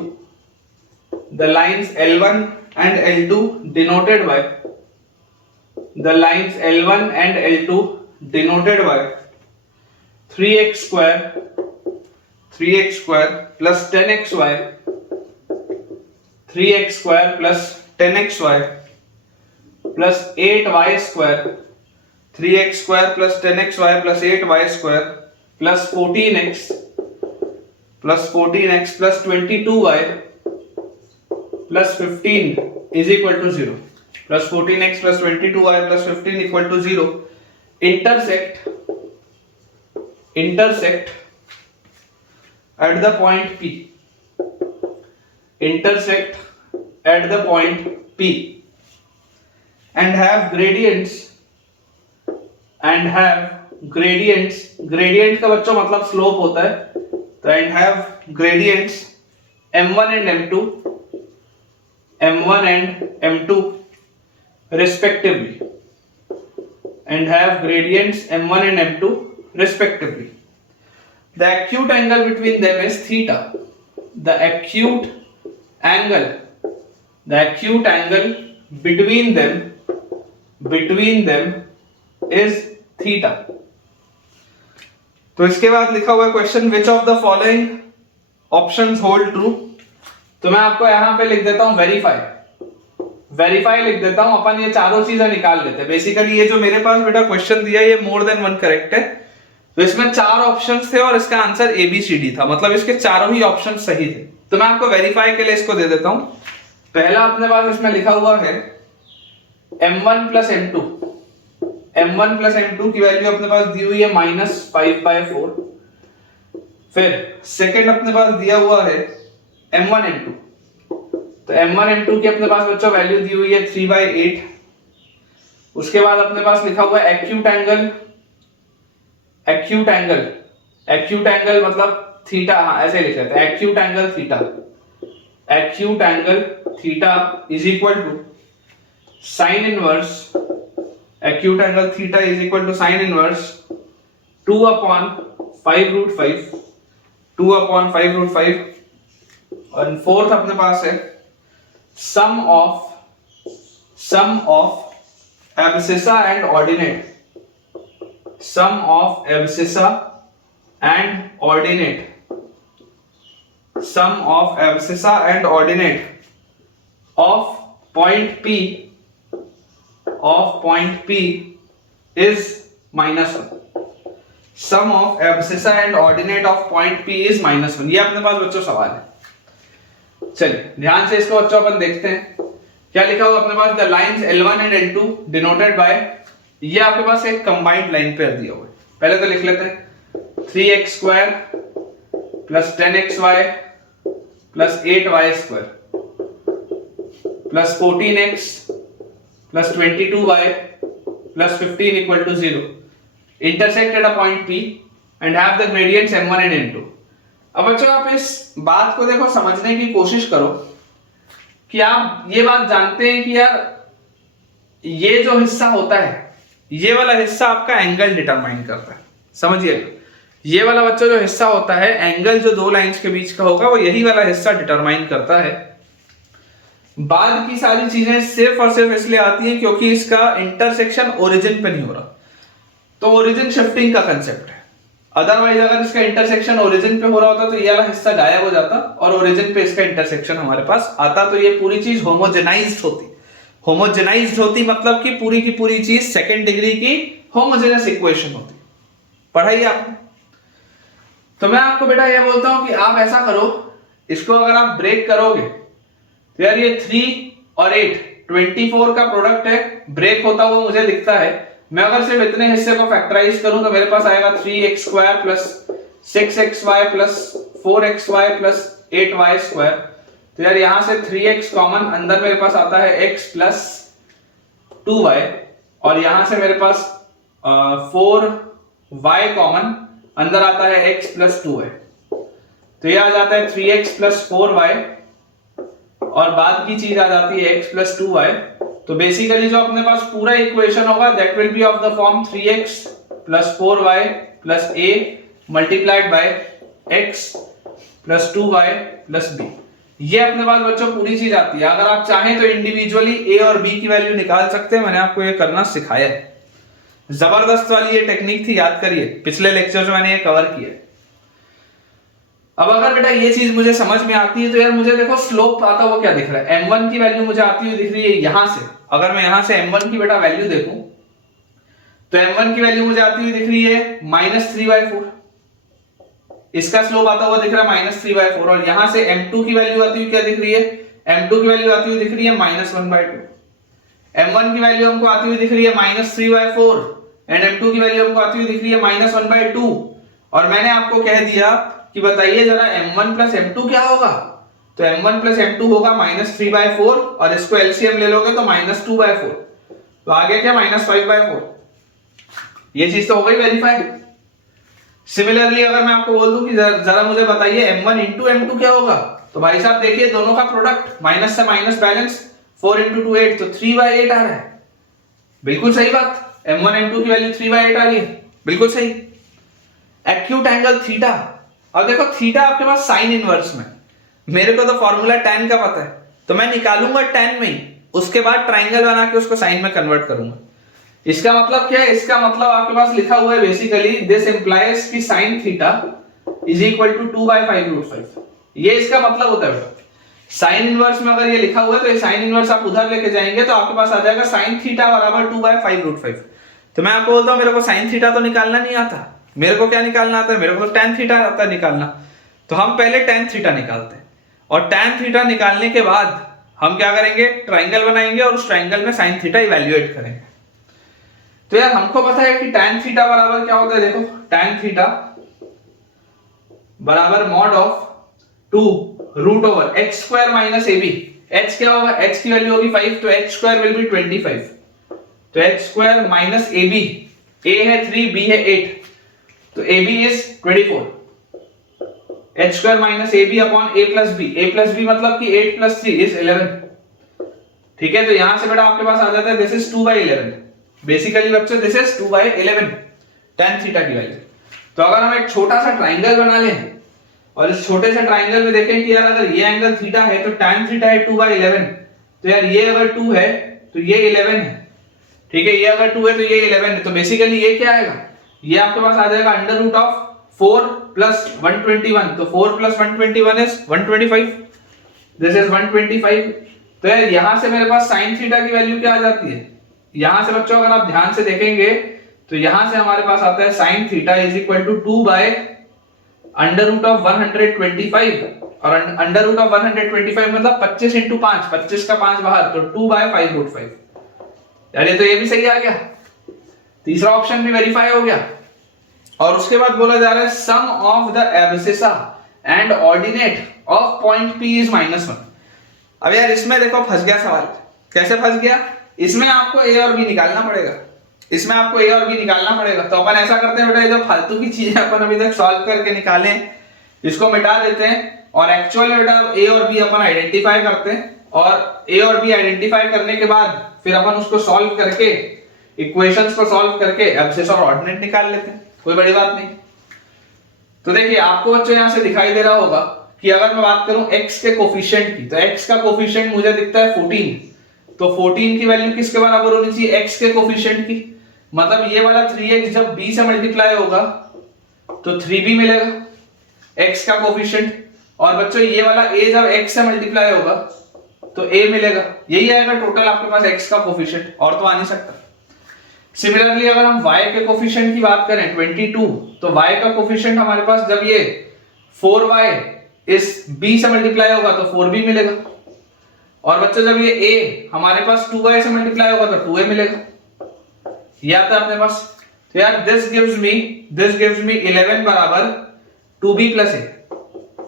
the lines L1 and L2 denoted by, the lines L1 and L2 denoted by 3x square plus 10xy, 3x square plus 10xy plus 8y square, 3x square plus 10xy plus 8y square plus 14x plus 22y plus 15 is equal to 0, plus 14x plus 22y plus 15 equal to 0 intersect at the point P, intersect at the point P and have gradients gradients, gradient का बच्चों मतलब slope होता है, तो and have gradients m1 and m2, m1 and m2 respectively, and have gradients m1 and m2 respectively. The acute angle between them is theta. The acute angle between them is theta. तो इसके बाद लिखा हुआ है question, which of the following options hold true. तो मैं आपको यहां पे लिख देता हूं वेरीफाई लिख देता हूं, अपन ये चारों चीजें निकाल लेते हैं। बेसिकली ये जो मेरे पास बेटा क्वेश्चन दिया है ये मोर देन वन करेक्ट है, तो इसमें 4 ऑप्शंस थे और इसका आंसर ABCD था, मतलब इसके चारों ही ऑप्शन सही थे। तो मैं आपको वेरीफाई के लिए इसको दे देता हूं। पहला अपने पास इसमें लिखा हुआ है m1 प्लस m2 की वैल्यू अपने पास दी हुई है -5/4। फिर सेकंड अपने पास दिया हुआ है m1 m2, तो m1 m2 की अपने पास बच्चों वैल्यू दी हुई है 3/8। उसके बाद अपने पास लिखा हुआ है एक्यूट एंगल मतलब थीटा, हाँ ऐसे लिख लेते हैं, acute angle theta is equal to sine inverse, acute angle theta is equal to sine inverse 2/5√5। और फोर्थ अपने पास है sum of abscissa and ordinate, of point P is -1. Sum of abscissa and ordinate of point P is -1। ये अपने पास बच्चों सवाल है। चलिए ध्यान से इसको बच्चों अपन देखते हैं क्या लिखा हुआ अपने पास। The lines L1 and L2 denoted by, ये आपके पास एक कंबाइंड लाइन पेयर दिया हुआ है। पहले तो लिख लेते हैं 3x² plus 10xy plus 8y² plus 14x plus 22y plus 15 equal to 0 intersect at a point P and have the gradients m1 and m2। अब बच्चों आप इस बात को देखो, समझने की कोशिश करो कि आप ये बात जानते हैं कि यार ये जो हिस्सा होता है, ये वाला हिस्सा आपका एंगल डिटरमाइन करता है। समझिएगा, ये वाला बच्चों जो हिस्सा होता है, एंगल जो दो लाइंस के बीच का होगा वो यही वाला हिस्सा डिटरमाइन करता है। बाद की सारी चीजें सिर्फ और सिर्फ इसलिए आती हैं क्योंकि इसका इंटरसेक्शन ओरिजिन पे नहीं हो रहा, तो ओरिजिन शिफ्टिंग का कंसेप्ट है। अदरवाइज अगर इसका इंटरसेक्शन ओरिजिन पे हो रहा होता तो ये वाला हिस्सा गायब हो जाता और ओरिजिन पे इसका इंटरसेक्शन हमारे पास आता, तो ये पूरी चीज होमोजेनाइज्ड होती मतलब कि पूरी की पूरी चीज सेकंड डिग्री की होमोजेनस इक्वेशन होती। पढ़ाई आपने, तो मैं आपको बेटा ये बोलता हूं कि आप ऐसा करो, इसको अगर आप ब्रेक करोगे तो यार ये 3 और 8 24 का प्रोडक्ट है, ब्रेक होता हुआ मुझे दिखता है। मैं अगर सिर्फ इतने हिस्से को फैक्टराइज करूं तो मेरे पास आएगा 3x² plus 6xy plus 4xy plus 8y²। तो यार यहां से 3x कॉमन, अंदर मेरे पास आता है x प्लस 2y और यहां से मेरे पास 4y कॉमन, अंदर आता है x प्लस 2y। तो ये आ जाता है 3x प्लस 4y और बाद की चीज आ जाती है x प्लस 2y। तो बेसिकली जो अपने पास पूरा इक्वेशन होगा that will B of the form 3x plus 4y plus a multiplied by x plus 2y plus b। ये अपने पास बच्चों पूरी चीज आती है। अगर आप चाहें तो इंडिविजुअली a और b की वैल्यू निकाल सकते हैं, मैंने आपको ये करना सिखाया है। जबरदस्त वाली ये टेक्निक थी, याद करिए, पिछले लेक्चर में मैंने ये कवर किया है। अब अगर बेटा ये चीज मुझे समझ में आती है तो यार मुझे देखो स्लोप आता हुआ क्या दिख रहा है, m1 की वैल्यू मुझे आती हुई दिख रही है यहां से। अगर मैं यहां से m1 की बेटा वैल्यू देखूं तो m1 की वैल्यू मुझे आती हुई दिख रही है -3/4, इसका स्लोप आता हुआ दिख रहा है -3/4। और यहां से m2 की वैल्यू आती हुई क्या दिख रही है, m2 की वैल्यू आती हुई दिख रही है -1/2। m1 की वैल्यू हमको आती हुई दिख रही है -3/4 एंड m2 की वैल्यू हमको आती हुई दिख रही है -1/2। और मैंने आपको कह दिया कि बताइए जरा m1 प्लस m2 क्या होगा, तो m1 प्लस m2 होगा -3/4 और इसको एलसीएम ले लोगे तो -2/4, तो आगे क्या -5/4। ये चीज तो हो गई वेरीफाई। सिमिलरली अगर मैं आपको बोल दूं कि जरा मुझे बताइए m1 इंटू m2 क्या होगा, तो भाई साहब देखिए दोनों का प्रोडक्ट माइनस से माइनस बैलेंस 4 इंटू 2 8, तो 3/8 आ रहा है। बिल्कुल सही बात, m1 m2 की वैल्यू 3/8 आ रही है, बिल्कुल सही। एक्यूट एंगल थीटा, अब देखो थीटा आपके पास साइन इनवर्स में, मेरे को तो फॉर्मूला tan का पता है, तो मैं निकालूंगा tan में ही, उसके बाद ट्राइंगल बना के उसको साइन में कन्वर्ट करूंगा। इसका मतलब क्या है, इसका मतलब आपके पास लिखा हुआ है बेसिकली दिस इंप्लाइज कि sin theta is equal to 2/5√5, ये इसका मतलब होता है। साइन इनवर्स में अगर ये लिखा हुआ है तो ये साइन इनवर्स आप उधर लेके जाएंगे तो आपके पास आ जाएगा sin थीटा बराबर 2/5√5। तो मैं आपको बोलता हूं मेरे को sin थीटा तो निकालना नहीं आता, मेरे को क्या निकालना आता है, मेरे को तो tan थीटा आता है निकालना। तो हम पहले tan थीटा निकालते हैं, और tan थीटा निकालने के बाद हम क्या करेंगे, ट्राइंगल बनाएंगे और उस ट्राइंगल में sin थीटा इवेल्युएट करेंगे। तो यार हमको पता है कि tan थीटा बराबर क्या होता है, देखो tan थीटा बराबर मॉड ऑफ 2√ओवर h square minus ab। h क्या होगा, h की वैल्यू होगी 5, तो h स्क्वायर विल बी 25, तो h square minus ab, a है 3 b है 8, तो ab is 24, h square minus ab upon a plus b मतलब कि 8 प्लस 3 इज 11। ठीक है, तो यहां से बेटा आपके पास आ जाता है दिस इज 2/11, बेसिकली बच्चों दिस इज 2/11 tan थीटा की वैल्यू। तो अगर हम एक छोटा सा ट्राइंगल बना लें और इस छोटे से ट्राइंगल में देखें कि यार अगर ये एंगल थीटा है तो tan थीटा है 2/11, तो यार ये अगर 2 है तो ये 11 है। ठीक है, ये अगर 2 है तो ये 11 है, तो बेसिकली ये क्या आएगा, ये आपके पास आ जाएगा अंडर रूट ऑफ 4 प्लस 121, तो 4 प्लस 121 इज 125, दिस इज 125। तो यार यहां से मेरे पास sin थीटा की वैल्यू क्या आ जाती है, यहां से बच्चों अगर आप ध्यान से देखेंगे तो यहां से हमारे पास आता है sin theta is equal to 2 by under root of 125, और अंडर रूट ऑफ 125 मतलब 25 इंटू 5, 25 का 5 बाहर, तो 2/5√5। यार ये तो ये भी सही आ गया, तीसरा ऑप्शन भी वेरीफाई हो गया। और उसके बाद बोला जा रहा है sum of the abscissa and ordinate of point P is -1। अब यार इसमें देखो फंस गया सवाल, कैसे फंस गया, इसमें आपको a और b निकालना पड़ेगा, इसमें आपको a और b निकालना पड़ेगा। तो अपन ऐसा करते हैं बेटा, ये जो फालतू की चीजें अपन अभी तक सॉल्व करके निकाले इसको मिटा देते हैं, और एक्चुअल में बेटा a और b अपन आइडेंटिफाई करते हैं, और a और b आइडेंटिफाई करने के बाद फिर अपन उसको सॉल्व करके इक्वेशंस को सॉल्व करके एब्सिस और ऑर्डिनेट निकाल लेते हैं, कोई बड़ी बात नहीं। तो देखिए आपको बच्चों यहां से दिखाई दे रहा होगा कि अगर मैं बात करूं x के कोफिशिएंट की, तो x का कोफिशिएंट मुझे दिखता है 14, तो 14 की वैल्यू किसके बराबर होनी चाहिए, x के कोफिशिएंट की, मतलब ये वाला 3x जब b से मल्टीप्लाई होगा तो 3b मिलेगा x का कोफिशिएंट, और बच्चों ये वाला a जब x से मल्टीप्लाई होगा तो a मिलेगा, यही आएगा टोटल आपके पास x का कोफिशिएंट, और तो आ नहीं सकता। सिमिलरली अगर हम y के कोफिशिएंट की बात करें 22, तो y का कोफिशिएंट हमारे पास जब ये 4y इस b से मल्टीप्लाई होगा तो 4b मिलेगा, और बच्चों जब ये a हमारे पास 2y से मल्टीप्लाई होगा तो 2a मिलेगा, ये आता है अपने पास। तो यार दिस गिव्स मी 11 बराबर 2b प्लस a,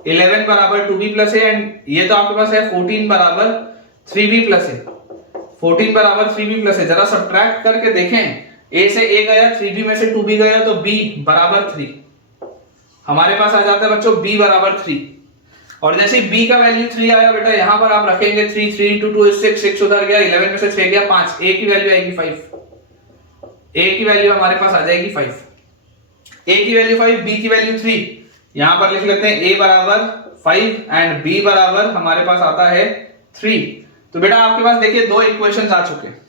11 बराबर 2b प्लस a, एंड ये तो आपके पास है 14 बराबर 3b प्लस a, 14 बराबर 3b प्लस a। जरा सब्ट्रैक्ट करके देखें, a से a गया, 3b में से 2b गया, तो b बराबर 3 हमारे पास आ जाता है बच्चों, b बराबर 3। और जैसे b का वैल्यू 3 आया बेटा, यहां पर आप रखेंगे 3, 3 इंटू 2 इज 6, 6 उधर गया, 11 में से 6 गया 5, a की वैल्यू आएगी 5, a की वैल्यू हमारे पास आ जाएगी 5, a की वैल्यू 5, b की वैल्यू 3, यहां पर लिख लेते हैं a बराबर 5 एंड b बराबर हमारे पास आता है 3। तो बेटा आपके पास देखिए दो इक्वेशंस आ चुके हैं।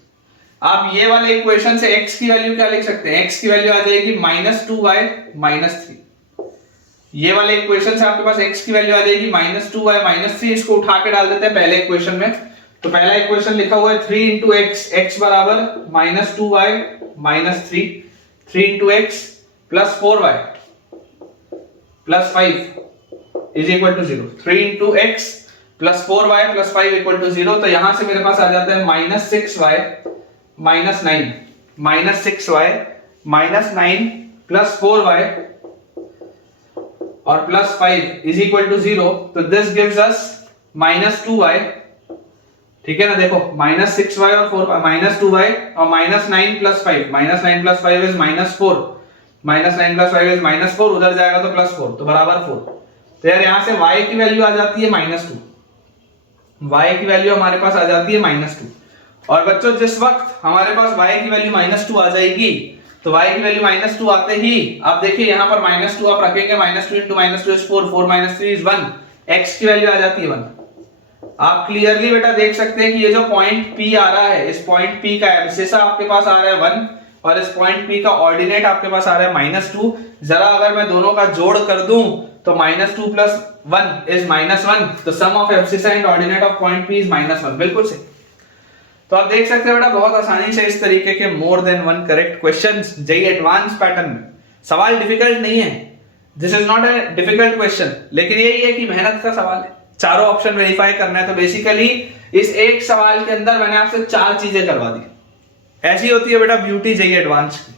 आप ये वाले इक्वेशन से x की वैल्यू क्या लिख सकते हैं, x की वैल्यू आ जाएगी -2y -3। ये वाले इक्वेशन से आपके पास x की वैल्यू आ जाएगी -2y -3, इसको उठा के डाल देते हैं पहले इक्वेशन में। तो पहला इक्वेशन लिखा हुआ है 3 इंटू एक्स, एक्स बराबर -2y -3, 3 into x plus 4y plus 5 is equal to 0, 3 into x plus 4y plus 5 equal to 0। तो यहां से मेरे पास आ जाता है -6y -9, -6y -9 प्लस 4y और प्लस 5 इज इक्वल टू 0। तो दिस गिव्स अस -2y, ठीक है ना, देखो -6y और 4 -2y और -9 + 5, -9 + 5 इज -4, -9 + 5 इज -4, उधर जाएगा तो +4 तो बराबर 4। तो यार यहां से y की वैल्यू आ जाती है -2, y की वैल्यू हमारे पास आ जाती है -2। और बच्चों जिस वक्त हमारे पास y की वैल्यू -2 आ जाएगी तो y की वैल्यू -2 आते ही आप देखिए यहां पर -2 आप रखेंगे, -2 * -2 इज 4, 4 - 3 इज 1, x की वैल्यू आ जाती है 1। आप क्लियरली बेटा देख सकते हैं कि ये जो पॉइंट P आ रहा है, इस पॉइंट P का एब्सिसा आपके पास आ रहा है 1 और इस पॉइंट P का ऑर्डिनेट आपके पास आ रहा है -2। जरा अगर मैं दोनों का जोड़ कर दूं तो -2 + 1 इज -1, तो sum of abscissa and ordinate of point P is -1, बिल्कुल सही। तो आप देख सकते हो बेटा बहुत आसानी से इस तरीके के more than one correct questions JEE advance pattern में, सवाल डिफिकल्ट नहीं है, this is not a difficult question, लेकिन यही है कि मेहनत का सवाल है, चारों ऑप्शन वेरीफाई करना है। तो बेसिकली इस एक सवाल के अंदर मैंने आपसे 4 चीजें करवा दी। ऐसी होती है बेटा ब्यूटी जेईई एडवांस की।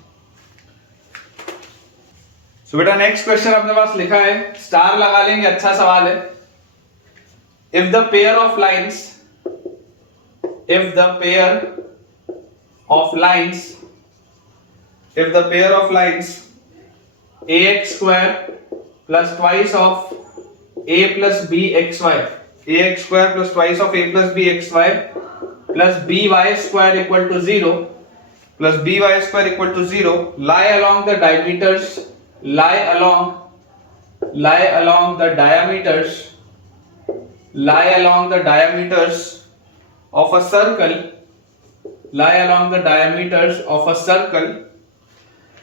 सो बेटा नेक्स्ट क्वेश्चन अपने पास लिखा है, स्टार लगा लेंगे, अच्छा सवाल है। If the pair of lines if the pair of lines ax square plus twice of a plus bxy, ax square plus twice of a plus bxy plus by square equal to 0 lie along the diameters of a circle,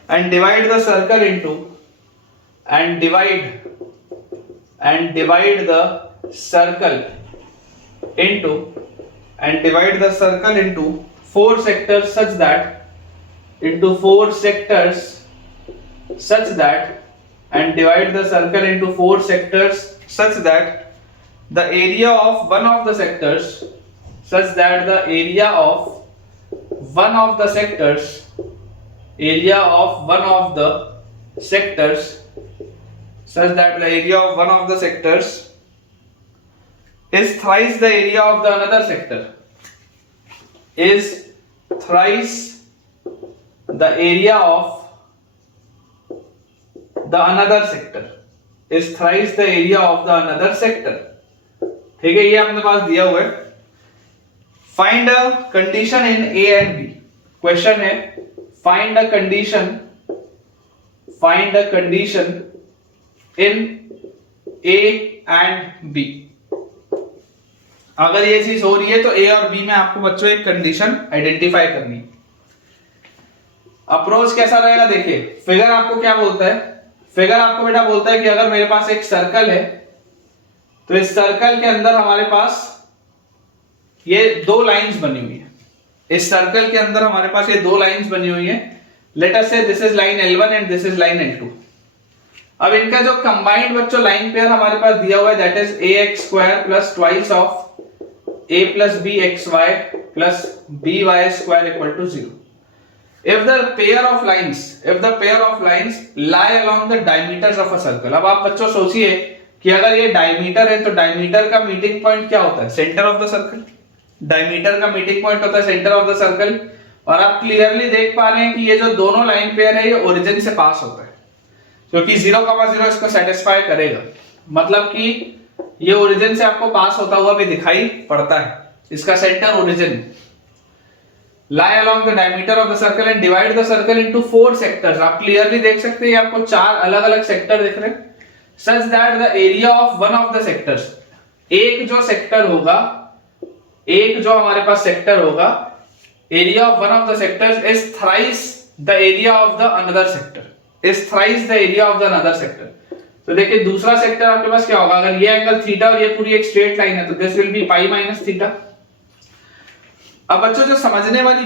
and divide the circle into four sectors such that and divide the circle into 4 sectors such that the area of one of the sectors is thrice the area of the another sector, ठीक है, ये अपने पास दिया हुआ है। Find a condition in a and b, question है find a condition in a and b. अगर ये चीज हो रही है तो ए और बी में आपको बच्चों एक कंडीशन आइडेंटिफाई करनी है। अप्रोच कैसा रहेगा, देखिए फिगर आपको क्या बोलता है, फिगर आपको बेटा बोलता है कि अगर मेरे पास एक सर्कल है तो इस सर्कल के अंदर हमारे पास ये 2 लाइंस बनी हुई है, इस सर्कल के अंदर हमारे पास ये 2 लाइंस बनी हुई है। लेट अस से this is line L1 and this is line L2। अब इनका जो कंबाइंड बच्चों लाइन पेयर हमारे पास दिया हुआ है that is ax square plus twice of a plus bxy plus by square equal to 0 if the pair of lines lie along the diameters of a circle। अब आप बच्चों सोचिए कि अगर ये डायमीटर है तो डायमीटर का मीटिंग पॉइंट क्या होता है, centre of the circle. Diameter का मीटिंग पॉइंट होता है सेंटर ऑफ द सर्कल, और आप क्लियरली देख पा रहे हैं कि ये जो दोनों लाइन पेयर है ये ओरिजिन से पास होता है, क्योंकि 0,0 इसको सेटिस्फाई करेगा, मतलब कि ये ओरिजिन से आपको पास होता हुआ भी दिखाई पड़ता है, इसका centre origin. lie along the diameter of the circle and divide the circle into 4 sectors। आप क्लियरली देख सकते हैं आपको 4 अलग अलग सेक्टर दिख रहे हैं। such that the area of one of the sectors, एक जो सेक्टर होगा, एक जो हमारे पास सेक्टर होगा, area of one of the sectors is thrice the area of the another sector, तो देखिए दूसरा सेक्टर आपके पास क्या होगा, अगर ये एंगल थीटा और ये पूरी एक स्ट्रेट लाइन है तो this will B pi minus theta. अब बच्चों जो समझने वाली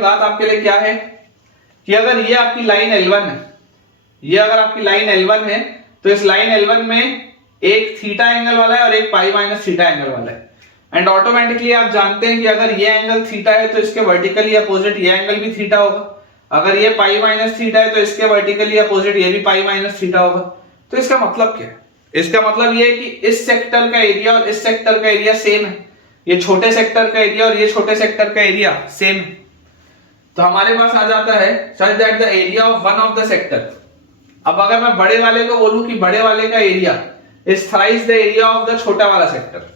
बात आपके लिए क्या है कि अगर ये आपकी लाइन L1 है, ये अगर आपकी लाइन L1 है तो इस लाइन L1 में एक थीटा एंगल वाला है और एक पाई माइनस थीटा एंगल वाला है, एंड ऑटोमेटिकली आप जानते हैं कि अगर ये एंगल थीटा है तो इसके वर्टिकली अपोजिट ये एंगल भी थीटा होगा, अगर ये पाई माइनस थीटा है तो इसके वर्टिकली अपोजिट ये भी पाई माइनस थीटा होगा। तो इसका मतलब क्या है, इसका मतलब ये है कि इस सेक्टर का एरिया और इस सेक्टर का एरिया सेम है, ये छोटे सेक्टर का एरिया और ये छोटे सेक्टर का एरिया सेम है, तो हमारे पास आ जाता है such that the area of one of the sector. अब अगर मैं बड़े वाले को बोलूं कि बड़े वाले का area is thrice the area of the छोटा वाला सेक्टर,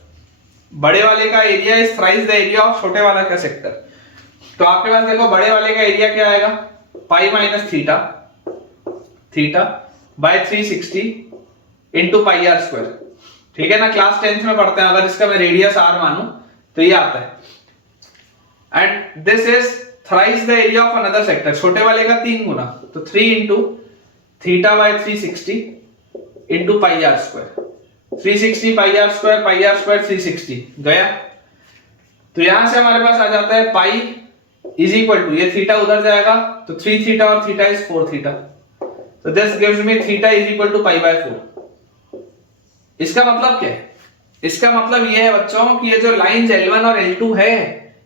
बड़े वाले का area is thrice the area of छोटे वाला का सेक्टर, तो आपके पास देखो बड़े वाले का एरिया क्या आएगा, pi minus theta, theta by 360 into pi r square. ठीक है ना, क्लास 10th में पढ़ते हैं, अगर इसका मैं रेडियस आर मानूं तो ये आता है। And this is thrice the area of another sector, छोटे वाले का 3 गुना, तो 3 into theta by 360 into pi r square, 360 pi r square 360 गया। तो यहां से हमारे पास आ जाता है पाई इज इक्वल टू, ये थीटा उधर जाएगा तो 3 थीटा और थीटा इज 4 थीटा, तो this gives me theta is equal to pi by 4। इसका मतलब क्या है, इसका मतलब ये है बच्चों कि ये जो लाइंस L1 और L2 है,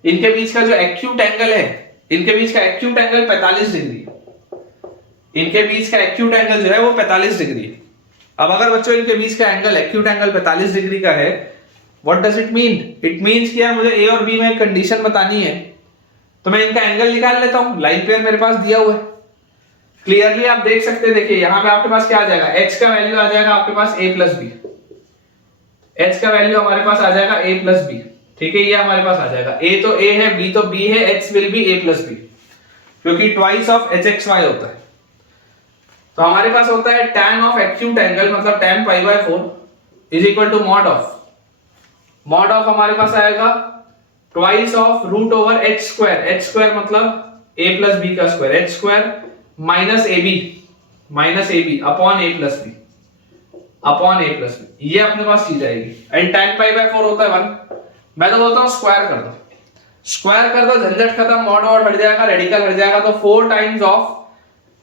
इनके बीच का जो एक्यूट एंगल है, इनके बीच का एक्यूट एंगल 45 डिग्री है, इनके बीच का एक्यूट एंगल जो है वो 45 डिग्री है। अब अगर बच्चों इनके बीच का एंगल एक्यूट एंगल 45 डिग्री का है, what does it mean, it means कि यार मुझे ए और बी में एक कंडीशन बतानी है, तो मैं इनका एंगल निकाल लेता हूं, लाइन पेयर मेरे पास दिया हुआ है, क्लियरली आप देख सकते हैं। देखिए यहां पे आपके पास क्या आ जाएगा, h का वैल्यू आ जाएगा आपके पास a प्लस बी, h का वैल्यू हमारे पास आ जाएगा a प्लस बी, ठीक है, ये हमारे पास आ जाएगा, a तो a है, b तो b है, h will be a plus b, क्योंकि ट्वाइस ऑफ hxy होता है। तो हमारे पास होता है tan ऑफ एक्यूट एंगल, मतलब tan pi by 4 is equal to mod of हमारे पास आएगा twice of root over h square मतलब a प्लस बी का square, h square minus a b upon a plus b, ये अपने पास चीज आएगी। एंड tan पाई बाय 4 होता है 1, मैं तो बोलता हूं स्क्वायर कर दो, झंझट खत्म, मॉड और हट जाएगा, रेडिकल हट जाएगा, तो 4 times of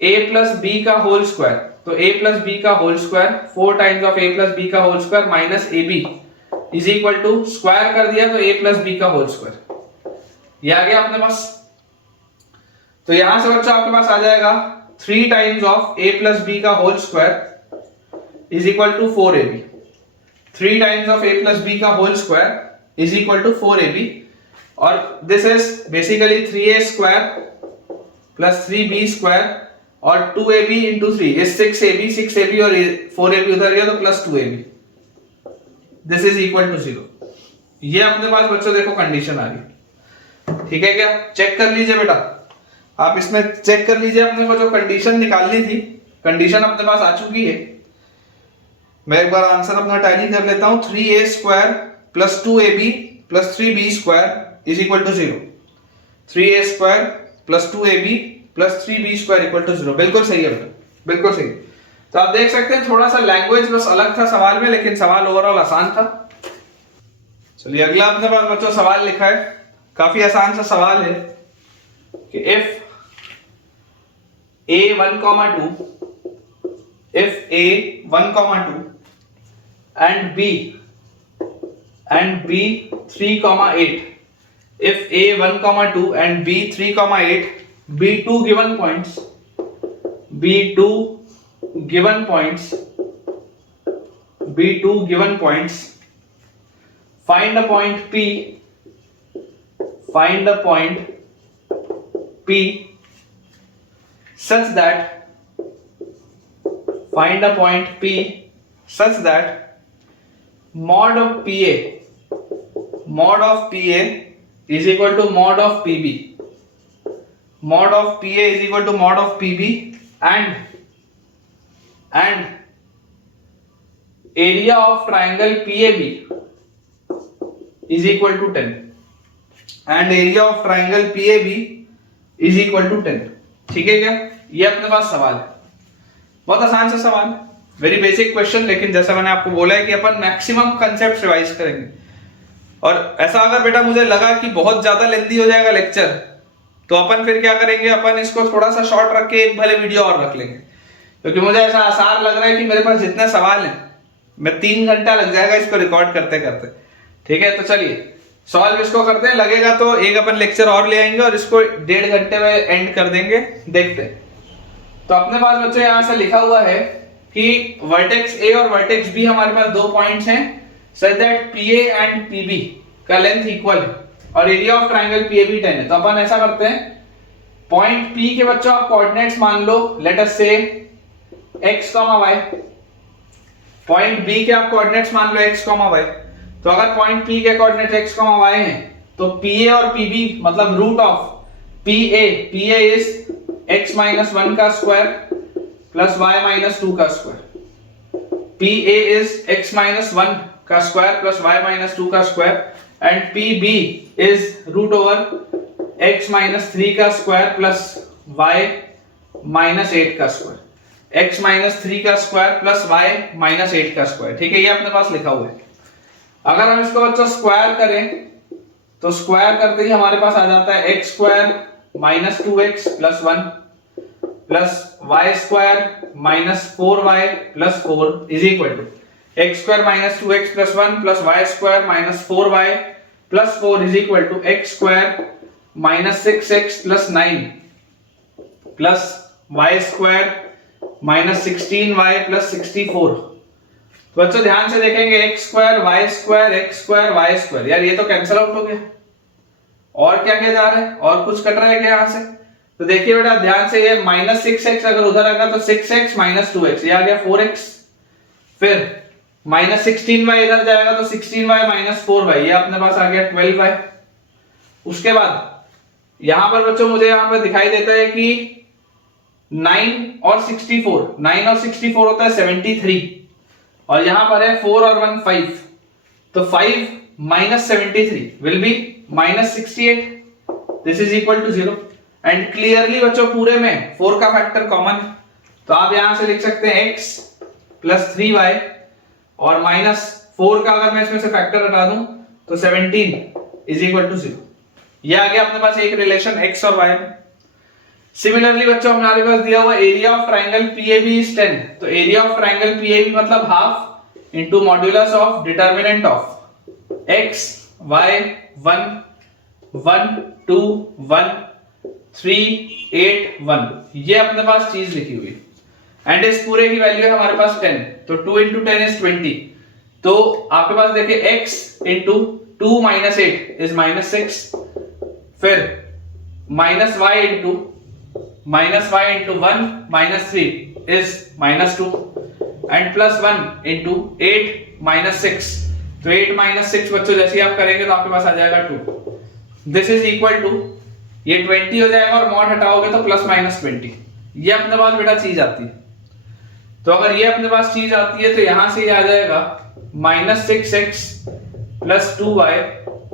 a plus b का होल स्क्वायर, तो a प्लस बी का whole square 4 times of a plus b का whole square minus a b is equal to, square कर दिया तो a प्लस बी का होल स्क्वायर, ये आ गया अपने पास। तो यहां से बच्चों आपके पास आ जाएगा 3 times of a plus b का whole square is equal to 4ab, 3 times of a plus b का whole square is equal to 4ab, और this is basically 3a square plus 3b square और 2ab इंटू 3 इज 6ab और 4ab उधर गया तो plus 2ab, this is equal to 0। ये अपने पास बच्चों देखो कंडीशन आ गई, ठीक है क्या, चेक कर लीजिए बेटा, आप इसमें चेक कर लीजिए, अपने को जो कंडीशन निकालनी थी, कंडीशन अपने पास आ चुकी है। मैं एक बार आंसर अपना टैली कर लेता हूं, 3a स्क्वायर प्लस 2ab प्लस 3b square is equal to 0, 3a square plus 2ab प्लस 3b स्क्वायर इक्वल टू 0, बिल्कुल सही है बेटा, बिल्कुल सही। तो आप देख सकते हैं थोड़ा सा लैंग्वेज बस अलग था सवाल में, लेकिन सवाल ओवरऑल आसान था। चलिए अगला अपने पास बच्चों सवाल लिखा है, काफी आसान सा सवाल है कि if a1, 2 if a1, 2 and b 3, 8 if a1, 2 and b 3, 8 be two given points, find a point p such that mod of PA is equal to mod of PB, and area of triangle PAB is equal to 10, ठीक है क्या, ये अपने पास सवाल है, बहुत आसान सा सवाल है, वेरी बेसिक क्वेश्चन, लेकिन जैसा मैंने आपको बोला है कि अपन मैक्सिमम कंसेप्ट रिवाइज करेंगे। और ऐसा अगर बेटा मुझे लगा कि बहुत ज्यादा लेंथी हो जाएगा लेक्चर, तो अपन फिर क्या करेंगे, अपन इसको थोड़ा सा शॉर्ट रख के एक भले वीडियो और रख लेंगे, क्योंकि मुझे ऐसा आसान लग रहा है कि मेरे पास जितने सवाल हैं, मैं 3 घंटा लग जाएगा इसको रिकॉर्ड करते करते। ठीक है, तो चलिए सॉल्व इसको करते हैं, लगेगा तो एक अपन लेक्चर और ले आएंगे और इसको 1.5 घंटे में एंड कर देंगे, देखते हैं। तो अपने पास बच्चों यहां से लिखा हुआ है कि वर्टेक्स ए और वर्टेक्स बी हमारे पास 2 पॉइंट्स हैं, such that PA and PB का लेंथ इक्वल है और एरिया ऑफ ट्राइंगल PAB 10 है। तो अपन ऐसा करते हैं, पॉइंट P के बच्चों आप कोऑर्डिनेट्स मान लो, लेट अस से x, y। पॉइंट B के आप कोऑर्डिनेट्स मान लो x, y। तो अगर पॉइंट P के कोऑर्डिनेट x, y हैं तो PA और PB मतलब root of PA is x minus 1 का स्क्वायर प्लस y माइनस 2 का square. PA is x minus 1 का स्क्वायर प्लस y माइनस 2 का square and PB is root over x minus 3 का square plus y minus 8 का square. x minus 3 का square plus y minus 8 का square. ठीक है, ये अपने पास लिखा हुआ है। अगर हम इसको बच्चों स्क्वायर करें तो स्क्वायर करते ही हमारे पास आ जाता है x square minus 2x plus 1 plus y square minus 4y plus 4 is equal to x square minus 2x plus 1 plus y square minus 4y plus 4 is equal to x square minus 6x plus 9 plus y square minus 16y plus 64। तो बच्चों ध्यान से देखेंगे, x square y square x square y square, यार ये तो cancel out हो गया। और क्या किया जा रहा है, और कुछ कट रहा है क्या यहाँ से? तो देखिए बेटा ध्यान से, ये माइनस 6x अगर उधर आएगा तो 6x माइनस 2x, ये आ गया 4x। फिर माइनस 16y इधर जाएगा तो 16y माइनस 4y, ये अपने पास आ गया 12y। उसके बाद यहां पर बच्चों मुझे यहां पर दिखाई देता है कि 9 और 64 होता है 73 और यहां पर है 4 और 1 5, तो 5 minus 73 will be minus 68। This is equal to 0 and clearly बच्चों पूरे में 4 का फैक्टर कॉमन है, तो आप यहां से लिख सकते हैं x प्लस 3y और माइनस 4 का अगर मैं इसमें से फैक्टर हटा दूं तो 17 इज इक्वल टू 0। यह आ गया अपने पास एक रिलेशन x और y में। सिमिलरली बच्चों हमारे पास दिया हुआ area of triangle PAB is 10, तो एरिया ऑफ ट्राइंगल PAB मतलब half into modulus of determinant of x y 1 1 2 1 3 8 1, ये अपने पास चीज लिखी हुई एंड इस पूरे की वैल्यू है हमारे पास 10, तो 2 into 10 is 20। तो आपके पास देखिए x into 2 minus 8 is minus 6, फिर minus y into 1 minus 3 is minus 2 and plus 1 into 8 minus 6, तो 8 minus 6 बच्चों जैसे आप करेंगे तो आपके पास आ जाएगा 2। दिस इज इक्वल टू, ये 20 हो जाएगा और मॉड हटाओगे तो प्लस माइनस 20, ये अपने पास बेटा चीज आती है। तो अगर ये अपने पास चीज आती है तो यहां से ये आ जाएगा minus 6x plus 2y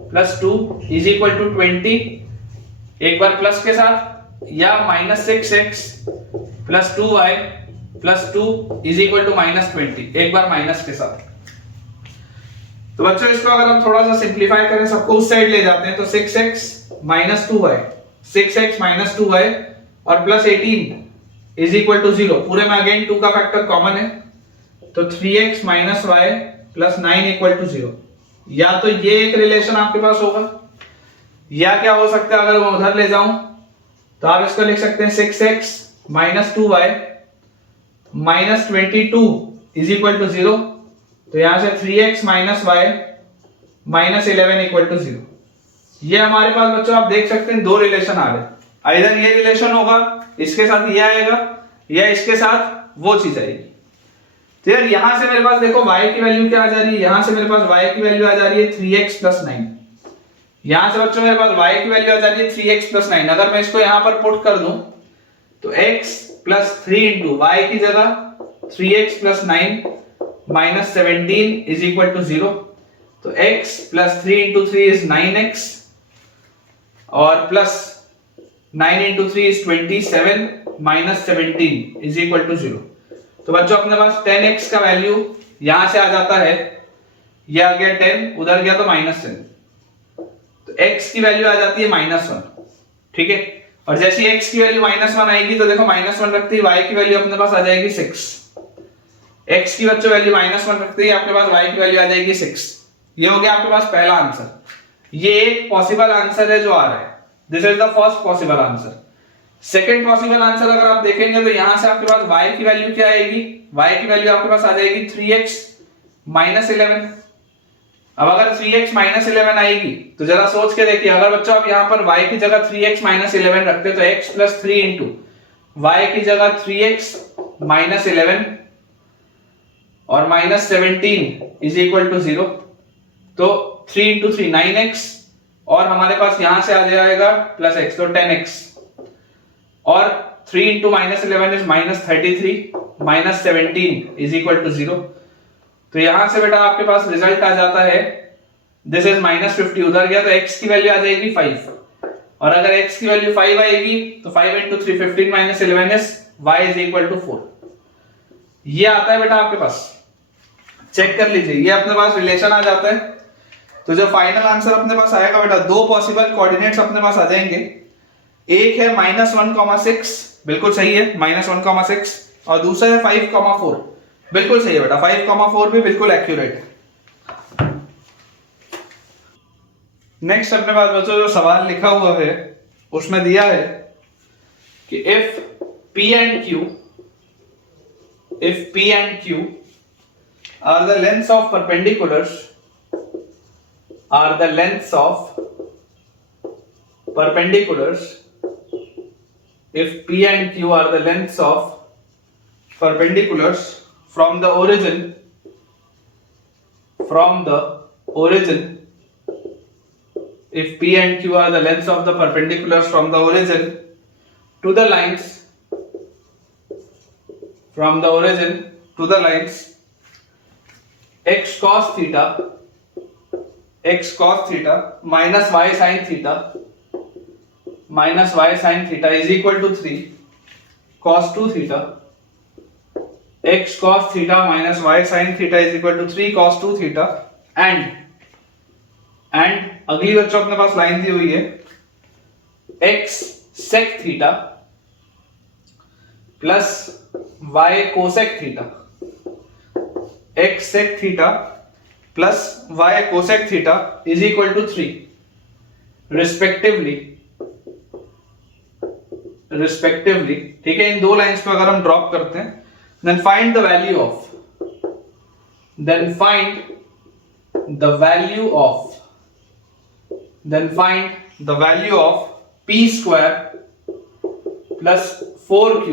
plus 2 is equal to 20, एक बार प्लस के साथ, या minus 6x plus 2y plus 2 is equal to minus 20, एक बार माइनस के साथ। तो बच्चों इसको अगर हम थोड़ा सा सिंप्लीफाई करें, सबको उस साइड ले जाते हैं, तो 6x minus 2y 6x minus 2y और प्लस 18 इज इक्वल टू 0, पूरे में अगेन 2 का फैक्टर कॉमन है, तो 3x minus y plus 9 equal to 0। या तो ये एक रिलेशन आपके पास होगा, या क्या हो सकता है अगर मैं उधर ले जाऊं तो आप इसको लिख सकते हैं 6x minus 2y minus 22 is equal to 0, तो यहां से 3x minus y minus 11 equal to 0। ये हमारे पास बच्चों आप देख सकते हैं दो रिलेशन आ रहे, इधर ये रिलेशन होगा, इसके साथ ये आएगा, या इसके साथ वो चीज आएगी। तो यार यहां से मेरे पास देखो y की वैल्यू क्या आ जा रही है, यहां से मेरे पास y की वैल्यू आ जा रही है 3x प्लस 9, यहां से बच्चों मेरे पास y की वैल्यू आ जा रही है 3x प्लस 9। अगर मैं इसको यहां पर पुट कर दूं तो x प्लस 3 इंटू y की जगह 3x plus 9 minus 17 is equal to 0, तो x plus 3 into 3 is 9x और plus 9 into 3 is 27 minus 17 is equal to 0। तो बच्चों अपने पास 10x का वैल्यू यहां से आ जाता है, यह आ गया 10, उधर गया तो माइनस 10, तो x की वैल्यू आ जाती है -1। ठीक है, और जैसे ही x की वैल्यू -1 आएगी तो देखो -1 रखते ही y की वैल्यू अपने पास आ जाएगी 6। x की बच्चों वैल्यू -1 रखते ही आपके पास y की वैल्यू आ जाएगी 6। ये हो गया आपके पास पहला आंसर। ये एक पॉसिबल आंसर है जो आ रहा है, this is the first possible answer. Second possible answer अगर आप देखेंगे तो यहां से आपके पास y की वैल्यू क्या आएगी, y की वैल्यू आपके पास आ जाएगी 3x माइनस 11, अब अगर 3x माइनस 11 आएगी तो जरा सोच के देखिए, अगर बच्चों आप यहाँ पर y की जगह 3x माइनस 11 रखते तो x प्लस 3 इंटू y की जगह 3x माइनस 11 और माइनस 17 इज इक्वल टू 0। तो 3 इंटू 3 9x और हमारे पास यहां से आ जाएगा प्लस x, तो 10x और 3 into minus 11 is minus 33 minus 17 is equal to 0। तो यहां से बेटा आपके पास रिजल्ट आ जाता है, दिस इज माइनस 50 उधर गया तो x की वैल्यू आ जाएगी 5, और अगर x की वैल्यू 5 आएगी तो 5 into 3 15 minus 11 is y is equal to 4। ये आता है बेटा आपके पास, चेक कर लीजिए, ये अपने पास रिलेशन आ जाता है। तो जो फाइनल आंसर अपने पास आएगा बेटा, दो पॉसिबल कोऑर्डिनेट्स अपने पास आ जाएंगे, एक है -1,6 बिल्कुल सही है, -1,6 और दूसरा है 5,4 बिल्कुल सही है बेटा, 5,4 भी बिल्कुल एक्यूरेट है। नेक्स्ट अपने पास बच्चों जो सवाल लिखा हुआ है उसमें दिया है कि if P and Q are the lengths of perpendiculars if P and Q are the lengths of perpendiculars from the origin if P and Q are the lengths of the perpendiculars from the origin to the lines x cos theta minus y sin theta is equal to 3 cos 2 theta, x cos theta minus y sin theta is equal to 3 cos 2 theta and अगली बच्चों अपने पास line दी हुई है x sec theta plus y cosec theta, x sec theta plus y cosec theta is equal to 3 respectively, ठीक है। इन दो lines पे अगर हम ड्रॉप करते हैं, then find the value of p square plus 4q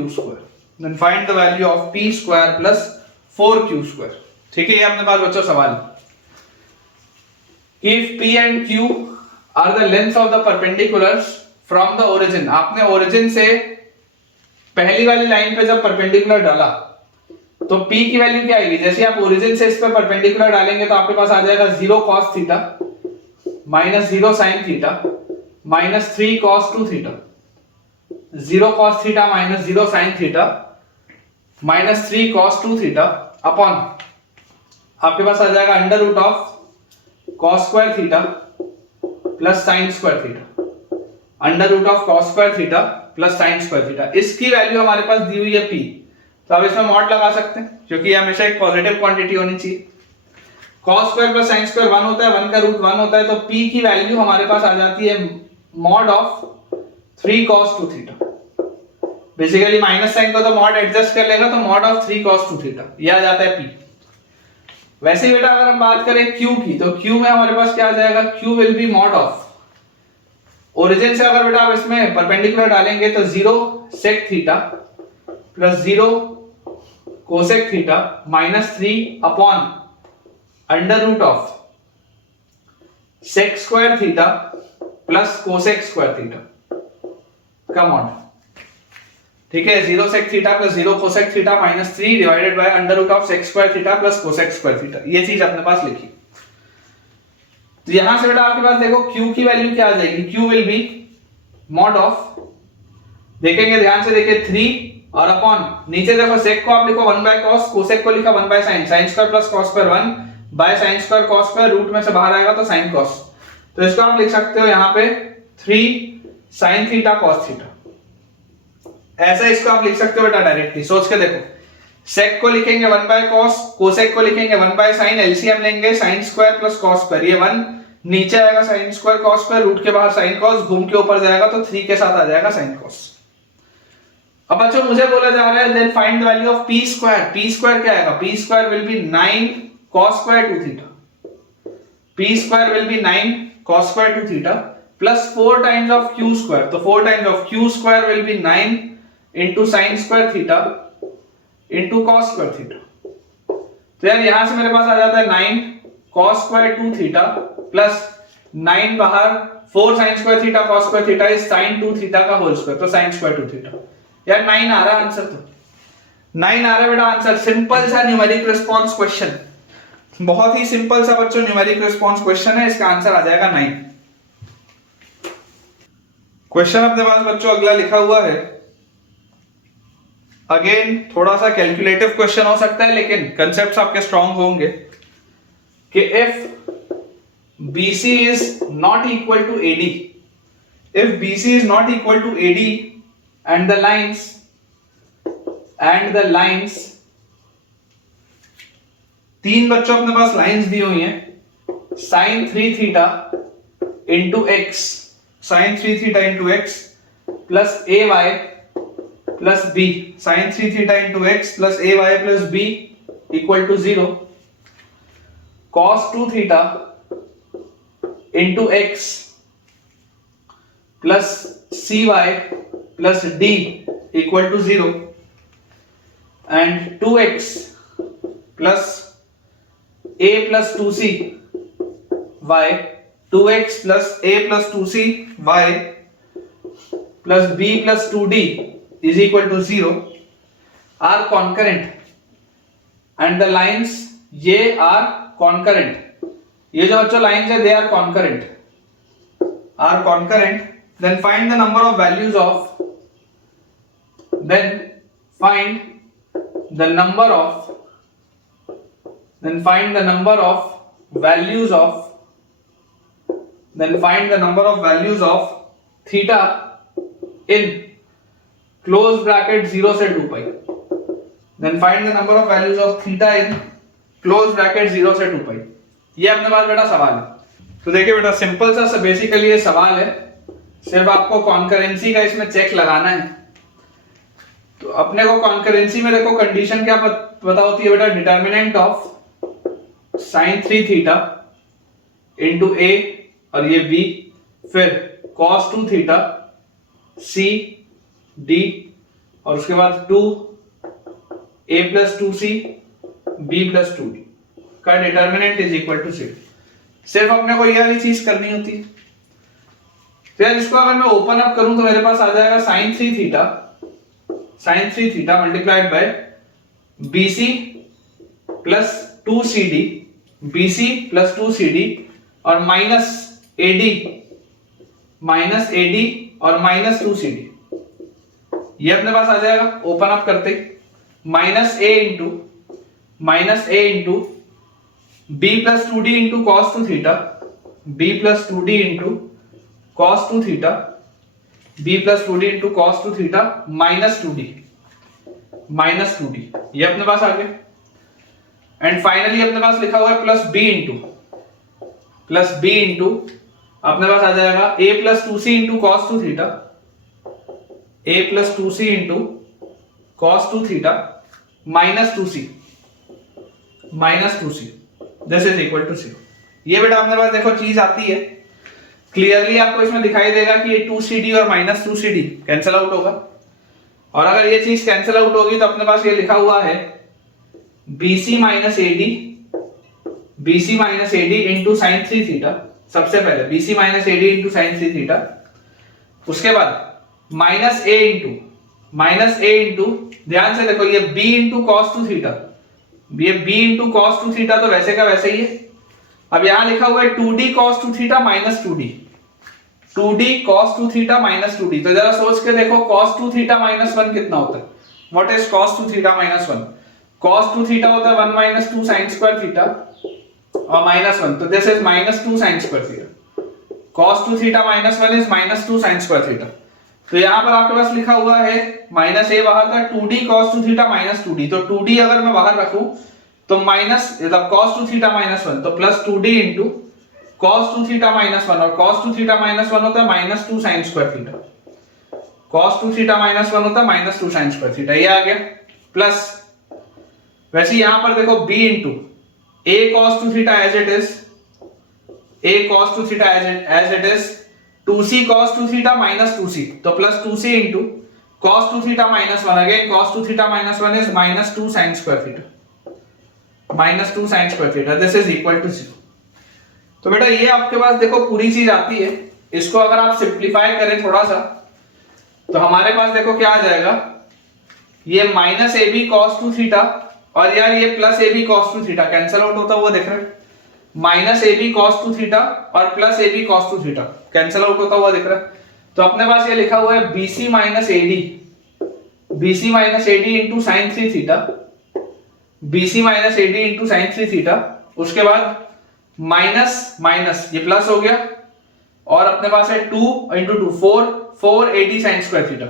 square, ठीक है। ये अपने पास बच्चों सवाल, if P and Q are the lengths of the perpendiculars from the origin, आपने origin से पहली वाली लाइन पे जब परपेंडिकुलर डाला तो P की वैल्यू क्या आएगी, जैसे आप ओरिजिन से इस पे परपेंडिकुलर डालेंगे तो आपके पास आ जाएगा 0 cos theta minus 0 sin theta minus 3 cos 2 theta, 0 cos theta minus 0 sin theta minus 3 cos 2 theta upon आपके पास आ जाएगा under root of cos square theta plus sin square theta, under root of cos square theta plus sin square theta. इसकी value हमारे पास दी हुई है p, तो अब इसमें मॉड लगा सकते हैं क्योंकि हमेशा एक पॉजिटिव क्वांटिटी होनी चाहिए। cos square plus sin square 1 होता है, 1 का रूट 1 होता है, तो p की वैल्यू हमारे पास आ जाती है mod of 3 cos 2 theta. Basically minus sine को तो मॉड एडजस्ट कर लेगा, तो मॉड ऑफ 3 cos 2 थीटा ये आ जाता है p। वैसे ही बेटा अगर हम बात करें q की, तो q में हमारे पास क्या आ जाएगा, q will be mod of origin से अगर बेटा आप इसमें परपेंडिकुलर डालेंगे तो 0 sec theta plus 0 cosec theta minus 3 upon under root of sec square theta plus cosec square theta का मॉड, ठीक है। 0 sec theta plus 0 cosec theta minus 3 divided by under root of sec square theta plus cosec square theta, ये चीज अपने पास लिखी। तो यहां से बेटा आपके पास देखो q की वैल्यू क्या आ जाएगी, q will be mod of, देखेंगे ध्यान से देखिए 3 और अपॉन नीचे देखो sec को आप लिखो 1 बाय cos, cosec को लिखा 1 by sin, sin square plus cos square 1 by sin square cos square, root में से बाहर आएगा तो sin cos, तो इसको आप लिख सकते हो यहां पे 3 sin थीटा cos थीटा, ऐसा इसको आप लिख सकते हो बेटा डायरेक्टली। सोच के देखो, sec को लिखेंगे 1 बाय cos, cosec को लिखेंगे 1 बाय sin, एलसीएम लेंगे sin square plus cos square, ये 1 नीचे आएगा sin square cos square, root के बाहर sin cos, घूम के ऊपर जाएगा तो 3 के साथ आ जाएगा sin cos। अब बच्चों मुझे बोला जा रहा है then find the value of p square क्या आएगा, p square will be 9 cos square 2 theta, p square will be 9 cos square 2 theta plus 4 times of q square. तो 4 times of q square will be 9 into sin square theta into cos square theta. तो यार यहां से मेरे पास आ जाता है 9 cos square 2 theta plus 9 बाहर 4 sin square theta cos square theta is sin 2 theta का होल स्क्वायर, तो sin square 2 theta. यार 9 आ रहा है आंसर, तो 9 आ रहा है बेटा आंसर. सिंपल सा न्यूमेरिक रिस्पांस क्वेश्चन, बहुत ही सिंपल सा बच्चों न्यूमेरिक रिस्पांस क्वेश्चन है. इसका आंसर आ जाएगा 9. क्वेश्चन अपने पास बच्चों अगला लिखा हुआ है. अगेन थोड़ा सा कैलकुलेटिव क्वेश्चन हो सकता है, लेकिन कंसेप्ट्स आपके स्ट्रांग होंगे कि if BC is not equal to AD, if BC is not equal to AD and the lines तीन बच्चों अपने पास लाइंस दी हुई हैं, sin 3 theta into x, sin 3 theta into x plus ay plus b, sin 3 theta into x plus ay plus b equal to 0, cos 2 theta into x plus cy plus d equal to 0 and 2x plus a plus 2c y, 2x plus a plus 2c y plus b plus 2d is equal to 0 are concurrent and the lines ये are concurrent. ये जो बच्चों lines है they are concurrent, then find the number of values of, then find the number of theta in close bracket 0 से 2 pi. Then find the number of values of theta in close bracket 0 से 2 pi. ये अपने पास बेटा सवाल है. तो देखिए बेटा सिंपल सा बेसिकली ये सवाल है, सिर्फ आपको कॉन्करेंसी का इसमें चेक लगाना है. तो अपने को कॉन्करेंसी में देखो कंडीशन क्या पता होती है बेटा, determinant of sin 3 theta into a और ये b, फिर cos 2 थीटा c d और उसके बाद 2 a plus 2c b plus 2d का डिटर्मिनेंट इज इक्वल टू 0. सिर्फ अपने को ये वाली चीज करनी होती है. तो यार इसको अगर मैं ओपन अप करूं तो मेरे पास आ जाएगा sin 3 theta multiplied by bc plus 2cd, bc plus 2cd और माइनस ad और माइनस 2cd. ये अपने पास आ जाएगा ओपन अप करते minus a into b plus 2d into cos 2 theta, b plus 2d into cos 2 theta, b plus 2d into cos 2 theta minus 2d ये अपने पास आ गया. एंड फाइनली अपने पास लिखा हुआ है प्लस b इंटू अपने पास आ जाएगा a plus 2c into cos 2 theta, a plus 2c into cos 2 theta minus 2c this is equal to 0. ये बेटा अपने पास देखो चीज आती है क्लियरली, आपको इसमें दिखाई देगा कि ये 2cd और माइनस 2cd कैंसिल आउट होगा. और अगर ये चीज कैंसिल आउट होगी तो अपने पास ये लिखा हुआ है BC minus AD into sine 3 theta. सबसे पहले BC minus AD into sine 3 theta, उसके बाद माइनस A इंटू ध्यान से देखो ये B इंटू कॉस 2 थीटा, ये B इंटू कॉस 2 थीटा तो वैसे का वैसे ही है. अब यहां लिखा हुआ है 2D cos 2 theta minus 2D cos 2 theta minus 2D. तो जरा सोच के देखो cos 2 थीटा माइनस 1 कितना होता है. What is cos 2 theta minus 1? cos 2 theta होता है 1 माइनस 2 sin स्क्वायर थीटा और माइनस 1, तो this is minus 2 sin square theta. cos 2 theta minus 1 is minus 2 sin square theta. तो यहां पर आपके पास लिखा हुआ है माइनस a बाहर था 2D cos 2 theta minus 2D. तो 2D अगर मैं बाहर रखूं तो माइनस मतलब cos 2 थीटा माइनस 1, तो plus 2D into cos 2 theta minus 1 और cos 2 थीटा माइनस 1 होता है minus 2 sin square theta. cos 2 theta minus 1 होता है माइनस 2 sin स्क्वायर थीटा. ये आ गया प्लस, वैसे यहां पर देखो b into a cos 2 theta as it is a cos 2 theta as it is 2c cos 2 theta minus 2c, तो plus 2c into cos 2 theta minus 1, again cos 2 theta minus 1 is minus 2 sin square theta, minus 2 sin square theta, this is equal to 0। तो बेटा ये आपके पास देखो पूरी चीज आती है, इसको अगर आप सिंप्लीफाई करें थोड़ा सा तो हमारे पास देखो क्या आ जाएगा, ये minus a b cos 2 theta और यार ये plus a b cos 2 theta cancel out होता हुआ दिख रहा है, minus a b cos 2 theta और plus a b cos 2 theta cancel out होता हुआ दिख रहा है। तो अपने पास ये लिखा हुआ है BC minus AD, BC minus AD into sine 3 theta, BC minus AD into sine 3 theta, उसके बाद माइनस माइनस ये प्लस हो गया और अपने पास है 2 into 2 4 a d sine square theta,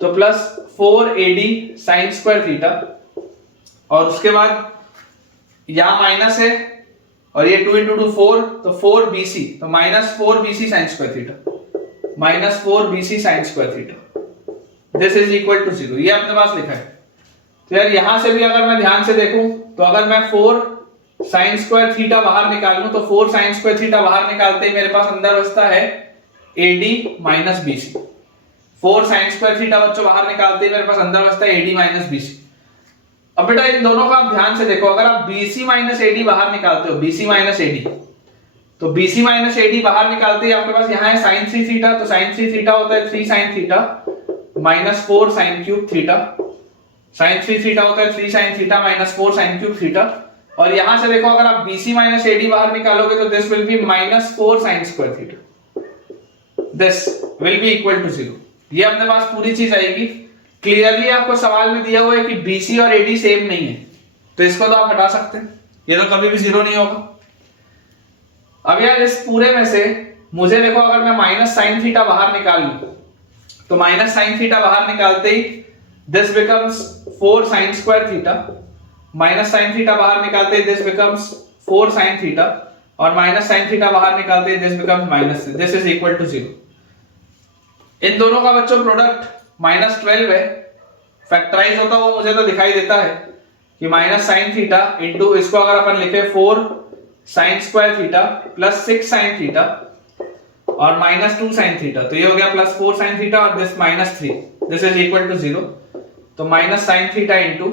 तो plus 4 a d sine square theta और उसके बाद यहां माइनस है और ये 2 इंटू 2 4, तो 4 बीसी, तो minus 4 BC sine square theta, minus 4 BC sine square theta, this is equal to 0, ये अपने पास लिखा है। तो यार यहां से भी अगर मैं ध्यान से देखूं तो अगर मैं 4 साइन स्क्वायर थीटा बाहर निकाल लूं तो 4 साइन स्क्वायर थीटा बाहर निकालते ही मेरे पास अंदर बचता है AD minus BC, 4 sine square theta बच्चों बाहर निकालते ही मेरे पास अंदर बचता है एडी माइनस बीसी। अब बेटा इन दोनों का आप ध्यान से देखो, अगर आप BC माइनस एडी बाहर निकालते हो, BC माइनस एडी, तो BC माइनस एडी बाहर निकालते ही आपके पास यहाँ है साइन 3 थीटा, तो साइन 3 थीटा होता है 3 sine theta minus 4 sine cube theta, sine 3 theta होता है 3 sine theta minus 4 sine cube theta, और यहां से देखो अगर आप BC माइनस एडी बाहर निकालोगे तो this will be minus 4 sine square theta, this will be equal to 0। ये अपने पास पूरी चीज आएगी। क्लियरली आपको सवाल में दिया हुआ है कि BC और AD सेम नहीं है, तो इसको तो आप हटा सकते हैं, ये तो कभी भी 0 नहीं होगा। अब यार इस पूरे में से मुझे देखो अगर मैं माइनस साइन थीटा बाहर निकाल लूं तो माइनस साइन थीटा बाहर निकालते ही this becomes 4 sine square theta, minus sine theta बाहर निकालते ही दिस बिकम्स 4 साइन थीटा और माइनस साइन थीटा बाहर निकालते ही this becomes minus, this is equal to 0। इन दोनों का बच्चों प्रोडक्ट माइनस 12 है, फैक्टराइज होता हुआ मुझे तो दिखाई देता है कि माइनस साइन थीटा इंटू इसको अगर अपन लिखे 4 sine square theta plus 6 sine theta और माइनस 2 साइन थीटा, तो ये हो गया प्लस 4 साइन थीटा और this minus 3, this is equal to 0। तो माइनस साइन थीटा इंटू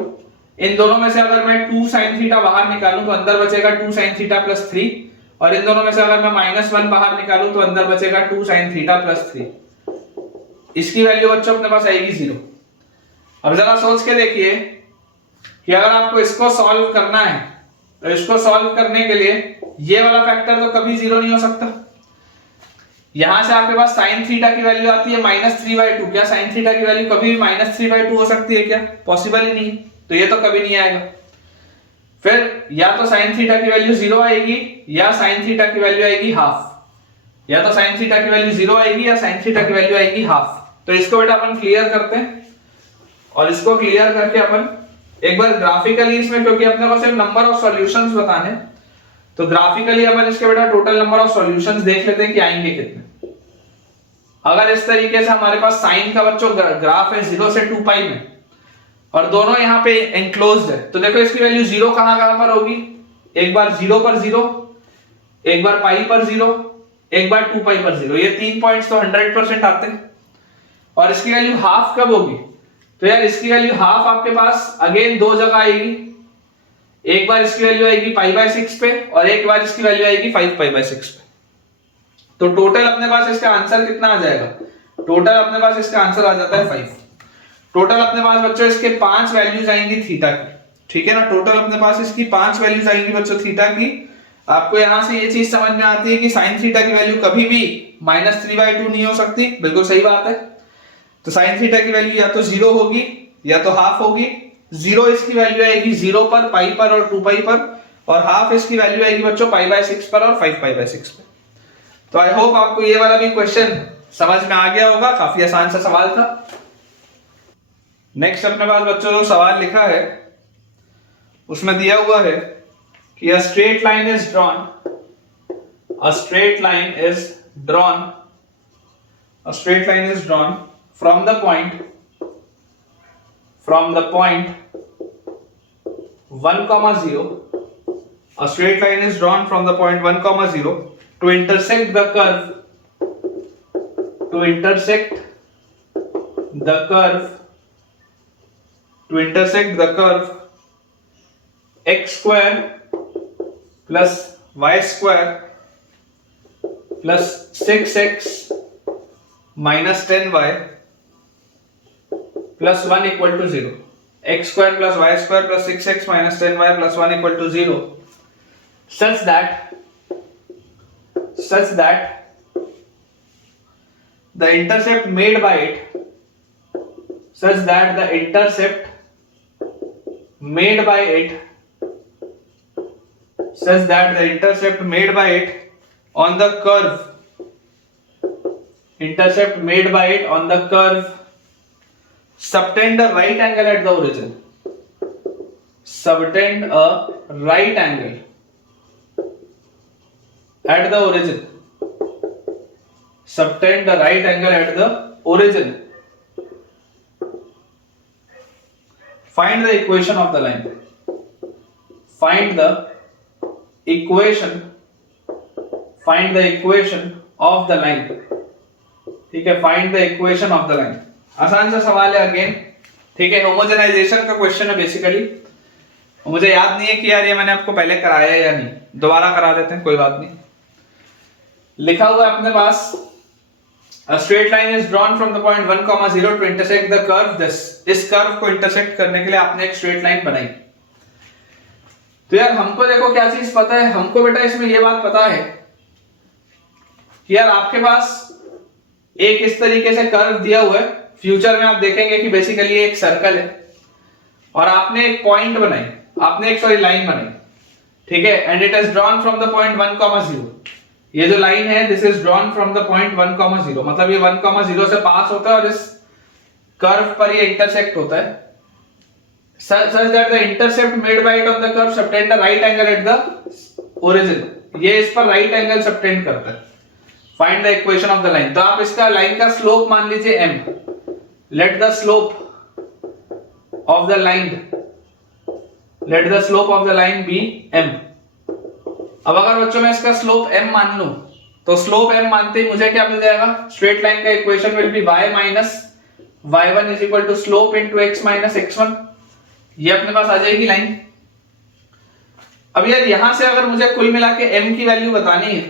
इन दोनों में से अगर मैं 2 साइन थीटा बाहर निकालूं तो अंदर बचेगा 2 साइन थीटा प्लस 3, और इन दोनों में से अगर मैं माइनस 1 बाहर निकालूं तो अंदर बचेगा 2 साइन थीटा प्लस 3, इसकी वैल्यू बच्चों अपने पास आएगी 0। अब जरा सोच के देखिए कि अगर आपको इसको सॉल्व करना है तो इसको सॉल्व करने के लिए ये वाला फैक्टर तो कभी 0 नहीं हो सकता। यहां से आपके पास साइन थीटा की वैल्यू आती है -3/2, क्या साइन थीटा की वैल्यू कभी भी -3/2 हो सकती है क्या? पॉसिबल ही नहीं, तो ये तो कभी नहीं आएगा। फिर या तो साइन थीटा की वैल्यू 0 आएगी या साइन थीटा की वैल्यू आएगी हाफ, या तो साइन थीटा की वैल्यू 0 आएगी या साइन थीटा की वैल्यू आएगी हाफ। तो इसको बेटा अपन क्लियर करते हैं और इसको क्लियर करके अपन एक बार ग्राफिकली इसमें, क्योंकि अपने को सिर्फ नंबर ऑफ सॉल्यूशंस बताने, तो ग्राफिकली अपन इसके बेटा टोटल नंबर ऑफ सॉल्यूशंस देख लेते हैं कि आएंगे कितने। अगर इस तरीके से हमारे पास साइन का बच्चों ग्राफ है 0 से 2 पाई में और दोनों यहाँ पे एनक्लोज्ड है, तो देखो इसकी वैल्यू 0 कहां पर होगी, एक बार 0 पर 0, एक बार पाई पर 0, एक बार 2 पाई पर 0, ये 3 पॉइंट्स तो 100% आते हैं। और इसकी वैल्यू हाफ कब होगी, तो यार इसकी वैल्यू हाफ आपके पास अगेन 2 जगह आएगी, एक बार इसकी वैल्यू आएगी π/6 पे और एक बार इसकी वैल्यू आएगी 5π/6 पे। तो टोटल अपने पास इसका आंसर कितना आ जाएगा, टोटल अपने पास इसका आंसर आ जाता है 5। टोटल अपने पास बच्चों इसके 5 वैल्यूज आएंगी थीटा की, ठीक है ना, टोटल अपने पास इसकी 5 वैल्यूज आएंगी बच्चों थीटा की। आपको यहां से ये चीज समझ में आती है कि साइन थीटा की वैल्यू कभी भी -3/2 नहीं हो सकती, बिल्कुल सही बात है। तो साइन थीटा की वैल्यू या तो 0 होगी या तो हाफ होगी। 0 इसकी वैल्यू आएगी 0 पर, पाई पर और 2 पाई पर, और हाफ इसकी वैल्यू आएगी बच्चों π/6 पर और 5π/6 पर। तो आई होप आपको ये वाला भी क्वेश्चन समझ में आ गया होगा, काफी आसान सा सवाल था। नेक्स्ट अपने पास बच्चों जो सवाल लिखा है उसमें दिया हुआ है कि a straight line is drawn, a straight line is drawn, a straight line is drawn from the point 1, 0, a straight line is drawn from the point 1, 0 to intersect the curve to intersect the curve x square plus y square plus 6x minus 10y plus 1 equal to 0. X square plus y square plus 6x minus 10y plus 1 equal to 0, such that the intercept made by it on the curve subtend a right angle at the origin. Subtend a right angle at the origin. Find the equation of the line. Find the equation of the line. ठीक है, find the equation of the line. आसान सा सवाल है again, ठीक है, homogenization का question है बेसिकली। मुझे याद नहीं है कि यार ये मैंने आपको पहले कराया है या नहीं, दोबारा करा देते हैं, कोई बात नहीं। लिखा हुआ है अपने पास, a straight line is drawn from the point 1, 0 to intersect the curve this. इस कर्व को इंटरसेक्ट करने के लिए आपने एक स्ट्रेट लाइन बनाई। तो यार हमको देखो क्या चीज पता है, हमको बेटा इसमें ये बात पता है कि यार आपके पास एक इस तरीके से कर्व दिया हुआ है, फ्यूचर में आप देखेंगे कि बेसिकली एक सर्कल है और आपने एक पॉइंट बनाई, आपने एक लाइन बनाई, ठीक है, and it is drawn from the point 1, 0। ये जो लाइन है this is drawn from the point 1, 0, मतलब ये 1, 0 से पास होता है और इस कर्व पर ये इंटरसेक्ट होता है, such that the intercept made by it on the curve subtend a right angle at the origin. ये इस पर राइट एंगल सबटेंड करता है। Find the equation of the line. तो आप इसका लाइन का स्लोप मान लीजिए m, let the slope of the line be m। अब अगर बच्चों मैं इसका स्लोप m मान लूं तो स्लोप m मानते ही मुझे क्या मिल जाएगा, स्ट्रेट लाइन का equation will be y minus y1 is equal to slope into x minus x1। ये अपने पास आ जाएगी लाइन। अब यार यहां से अगर मुझे कुल मिला के m की वैल्यू बतानी है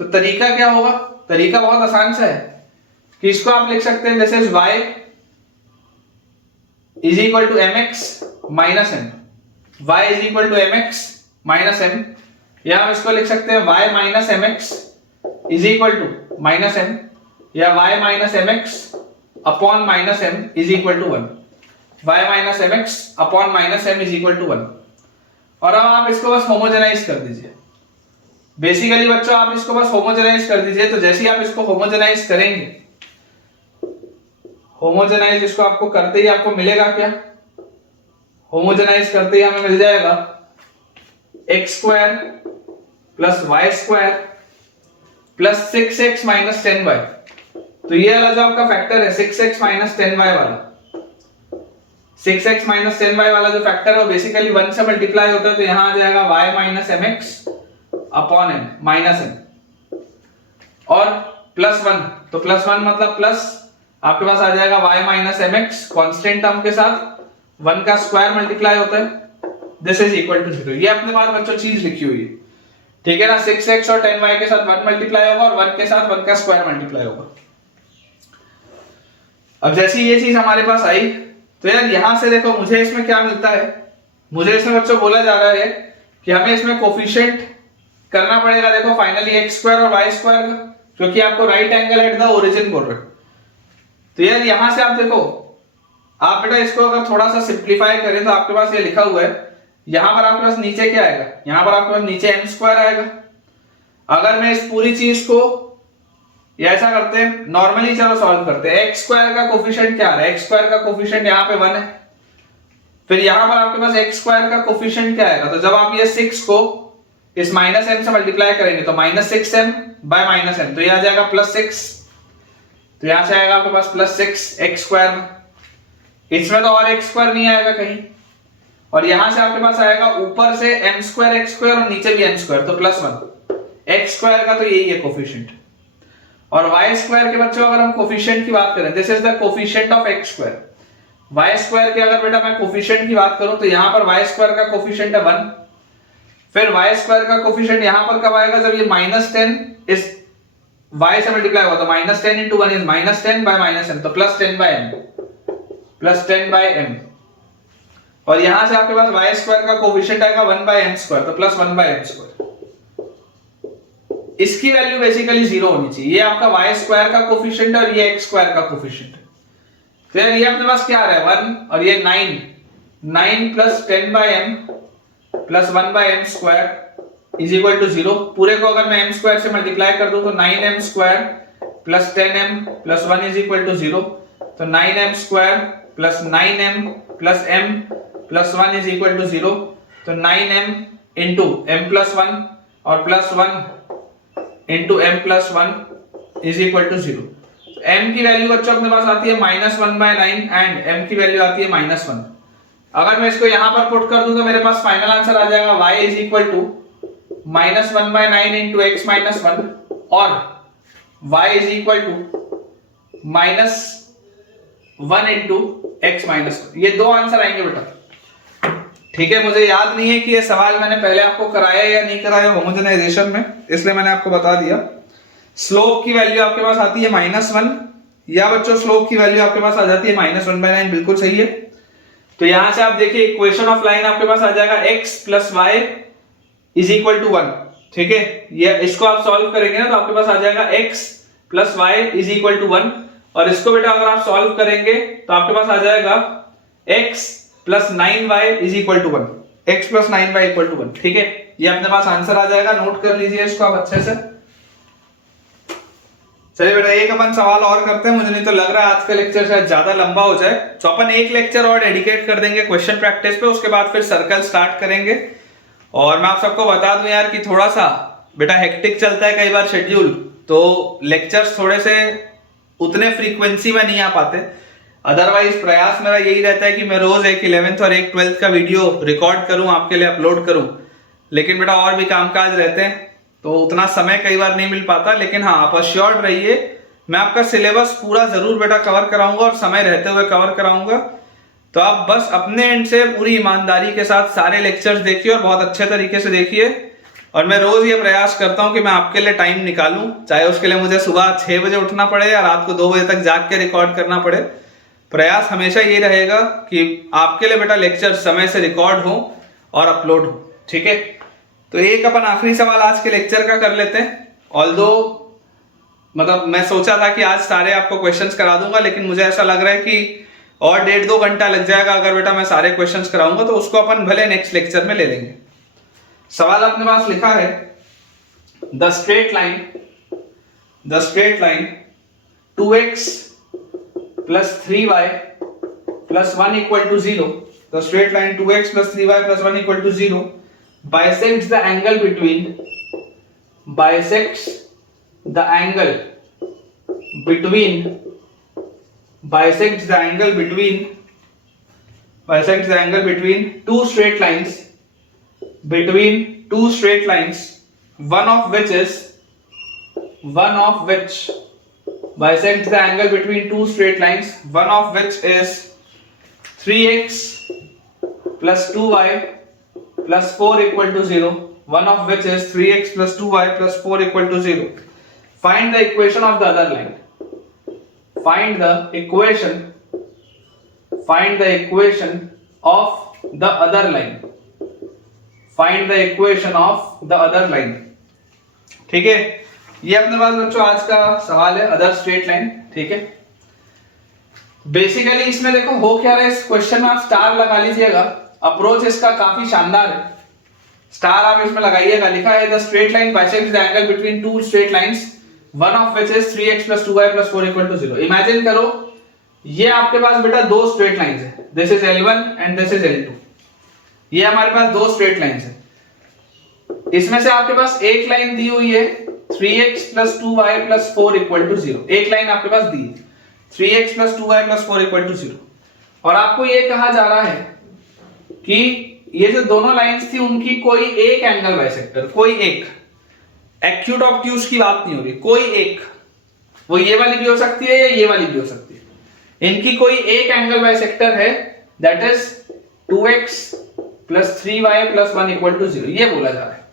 तो तरीका क्या होगा, तरीका बहुत आसान सा है कि इसको आप लिख सकते हैं this is y is equal to mx minus m, y is equal to mx minus m, या हम इसको लिख सकते हैं y minus mx is equal to minus m, या y minus mx upon minus m is equal to 1, y minus mx upon minus m is equal to 1। और अब आप इसको बस होमोजेनाइज कर दीजिए। बेसिकली बच्चों आप इसको बस होमोजेनाइज कर दीजिए। तो जैसे ही आप इसको होमोजेनाइज करेंगे, होमोजेनाइज इसको आपको करते ही आपको मिलेगा क्या, होमोजेनाइज करते ही हमें मिल जाएगा x square plus y square plus 6x minus 10y। तो ये वाला जो आपका फैक्टर है 6x माइनस 10y वाला, 6x माइनस 10y वाला जो फैक्टर है वो बेसिकली 1 से मल्टीप्लाई होता है, तो यहां आ जाएगा y minus mx upon m minus m और प्लस 1। तो प्लस 1 मतलब प्लस आपके पास आ जाएगा y minus mx constant term के साथ 1 का स्क्वायर मल्टीप्लाई होता है, दिस इज इक्वल टू 0। ये अपने पास बच्चों चीज लिखी हुई है, ठीक है ना। 6x और 10y के साथ 1 मल्टीप्लाई होगा और 1 के साथ 1 का स्क्वायर मल्टीप्लाई होगा। अब जैसे ये चीज हमारे पास आई तो यार यहां से देखो मुझे इसमें क्या मिलता है, मुझे इसमें बच्चों बोला जा रहा है कि हमें इसमें कोफिशिएंट करना पड़ेगा, देखो फाइनली x स्क्वायर और y स्क्वायर का, क्योंकि आपको right angle at the origin बोल रहे। तो यार यहां से आप देखो, आप बेटा इसको अगर थोड़ा सा सिंप्लीफाई करें तो आपके पास ये लिखा हुआ है, यहां पर आपके पास नीचे क्या आएगा, यहां पर आपके पास नीचे m स्क्वायर आएगा। अगर मैं इस पूरी चीज को या ऐसा करते हैं नॉर्मली, चलो सॉल्व करते हैं। x स्क्वायर का कोफिशिएंट क्या आ रहा है, x स्क्वायर का कोफिशिएंट यहाँ पे 1 है, फिर यहां पर आपके पास x स्क्वायर का कोफिशिएंट क्या आएगा, तो जब आप ये 6 को इस माइनस m से मल्टीप्लाई करेंगे तो minus 6m bye minus m, तो ये आ जाएगा प्लस 6, तो यहां से आएगा आपके पास प्लस 6 x स्क्वायर में, इसमें तो और x स्क्वायर नहीं आएगा कहीं, और यहां से आपके पास आएगा ऊपर से m स्क्वायर x स्क्वायर और नीचे भी m स्क्वायर, तो प्लस 1 एक्स स्क्वायर का तो यही है कोफिशिएंट, और वाई स्क्वायर के बच्चों अगर हम कोफिशिएंट की बात करें, this is the coefficient of x square. Y square के अगर बेटा मैं कोफिशिएंट की बात करूं तो यहां पर वाई स्क्वायर का कोफिशिएंट है 1, फिर वाई स्क्वायर का कोफिशिएंट यहां पर कब आएगा, जब ये -10 इस y से मल्टीप्लाई होगा, तो -10 into 1 इज -10 by -m, तो +10 by m, +10 by m, और यहां से आपके पास y स्क्वायर का कोफिशिएंट आएगा 1 by m स्क्वायर, तो +1 by m स्क्वायर। इसकी वैल्यू बेसिकली 0 होनी चाहिए। ये आपका y स्क्वायर का कोफिशिएंट है और ये x स्क्वायर का कोफिशिएंट है। फिर ये अपने पास क्या आ रहा है 1, और ये 9 + 10 by m + 1 by m square is equal to 0। पूरे को अगर मैं m स्क्वायर से मल्टीप्लाई कर दूं तो 9m square + 10m + 1 is equal to 0, तो 9m square + 9m + m + 1 is equal to 0, तो 9m into m + 1 और +1 into m + 1 is equal to 0। m की वैल्यू बच्चों अपने पास आती है -1/9 एंड m की वैल्यू आती है -1। अगर मैं इसको यहां पर पुट कर दूं तो मेरे पास फाइनल आंसर आ जाएगा y is equal to -1/9 into x - 1 और y is equal to -1 into x - 1। ये दो आंसर आएंगे बेटा, ठीक है। मुझे याद नहीं है कि ये सवाल मैंने पहले आपको कराया या नहीं कराया होमोजेनाइजेशन में, इसलिए मैंने आपको बता दिया। स्लोप की वैल्यू आपके पास आती है -1, या बच्चों स्लोप की वैल्यू आपके पास आ जाती है -1/9, बिल्कुल सही है। तो यहां से आप देखिए इक्वेशन ऑफ लाइन आपके पास आ जाएगा x + y is equal to 1, ठीक है। ये इसको आप सॉल्व करेंगे ना तो आपके पास आ जाएगा x + y is equal to 1, और इसको बेटा अगर आप सॉल्व करेंगे तो आपके पास आ जाएगा x + 9y is equal to 1, x + 9y equal to 1, ठीक है। ये अपने पास आंसर आ जाएगा, नोट कर लीजिए इसको आप अच्छे से। चलिए बेटा एक अपन सवाल और करते हैं, मुझे नहीं तो लग रहा है आज का लेक्चर शायद ज्यादा लंबा हो जाए, तो अपन एक लेक्चर और डेडिकेट कर देंगे क्वेश्चन प्रैक्टिस पे, उसके बाद फिर सर्कल स्टार्ट करेंगे। और मैं आप सबको बता दूं यार कि थोड़ा सा बेटा हेक्टिक चलता है कई बार शेड्यूल, तो लेक्चर्स थोड़े से उतने फ्रीक्वेंसी में नहीं आ पाते। अदरवाइज प्रयास मेरा यही रहता है कि मैं रोज एक 11th और एक 12th का वीडियो रिकॉर्ड करूं, आपके लिए अपलोड करूं, लेकिन बेटा और भी कामकाज रहते हैं तो उतना समय कई बार नहीं मिल पाता। लेकिन हाँ, आप अश्योर्ड रहिए, मैं आपका सिलेबस पूरा जरूर बेटा कवर कराऊंगा और समय रहते हुए कवर कराऊंगा। तो आप बस अपने एंड से पूरी ईमानदारी के साथ सारे लेक्चर्स देखिए और बहुत अच्छे तरीके से देखिए। और मैं रोज ये प्रयास करता हूं कि मैं आपके लिए टाइम निकालूं, चाहे उसके लिए मुझे सुबह 6 बजे उठना पड़े या रात को 2 बजे तक जाग के रिकॉर्ड करना पड़े। प्रयास हमेशा ये रहेगा कि आपके लिए बेटा लेक्चर समय से रिकॉर्ड हो और अपलोड हो, ठीक है। तो एक अपन आखिरी सवाल आज के लेक्चर का कर लेते हैं। ऑल्दो मतलब मैं सोचा था कि आज सारे आपको क्वेश्चंस करा दूंगा, लेकिन मुझे ऐसा लग रहा है कि और 1.5-2 घंटा लग जाएगा अगर बेटा मैं सारे क्वेश्चंस कराऊंगा, तो उसको अपन भले नेक्स्ट लेक्चर में ले लेंगे। सवाल अपने पास लिखा है, the straight line 2x + 3y + 1 = 0, the straight line 2x + 3y + 1 = 0 bisects the angle between two straight lines, one of which bisects the angle between two straight lines, one of which is 3x + 2y + 4 = 0, one of which is 3x + 2y + 4 = 0. Find the equation of the other line. Find the equation of the other line. Find the equation of the other line. ठीक है, ये अपने पास बच्चों आज का सवाल है, other straight line, ठीक है। बेसिकली इसमें देखो हो क्या रहा है, इस क्वेश्चन में आप स्टार लगा लीजिएगा, अप्रोच इसका काफी शानदार है, स्टार आप इसमें लगाइएगा। लिखा है the straight line bisects the angle between two straight lines, one of which is 3x + 2y + 4 = 0। Imagine करो ये आपके पास बेटा दो स्ट्रेट लाइंस है, this is L1 and this is L2। ये हमारे पास दो स्ट्रेट लाइंस है, इसमें से आपके पास एक लाइन दी हुई है 3x + 2y + 4 = 0। एक लाइन आपके पास दी है 3x + 2y + 4 = 0, और आपको ये कहा जा रहा है कि ये जो दोनों लाइंस थी उनकी कोई एक एंगल बाइसेक्टर, कोई एक, एक्यूट ऑब्ट्यूज की बात नहीं हो रही, कोई एक, वो ये वाली भी हो सकती है या ये वाली भी हो सकती है, इनकी कोई एक एंगल बाइसेक्टर है, that is 2x plus 3y plus 1 equal to 0, ये बोला जा रहा है।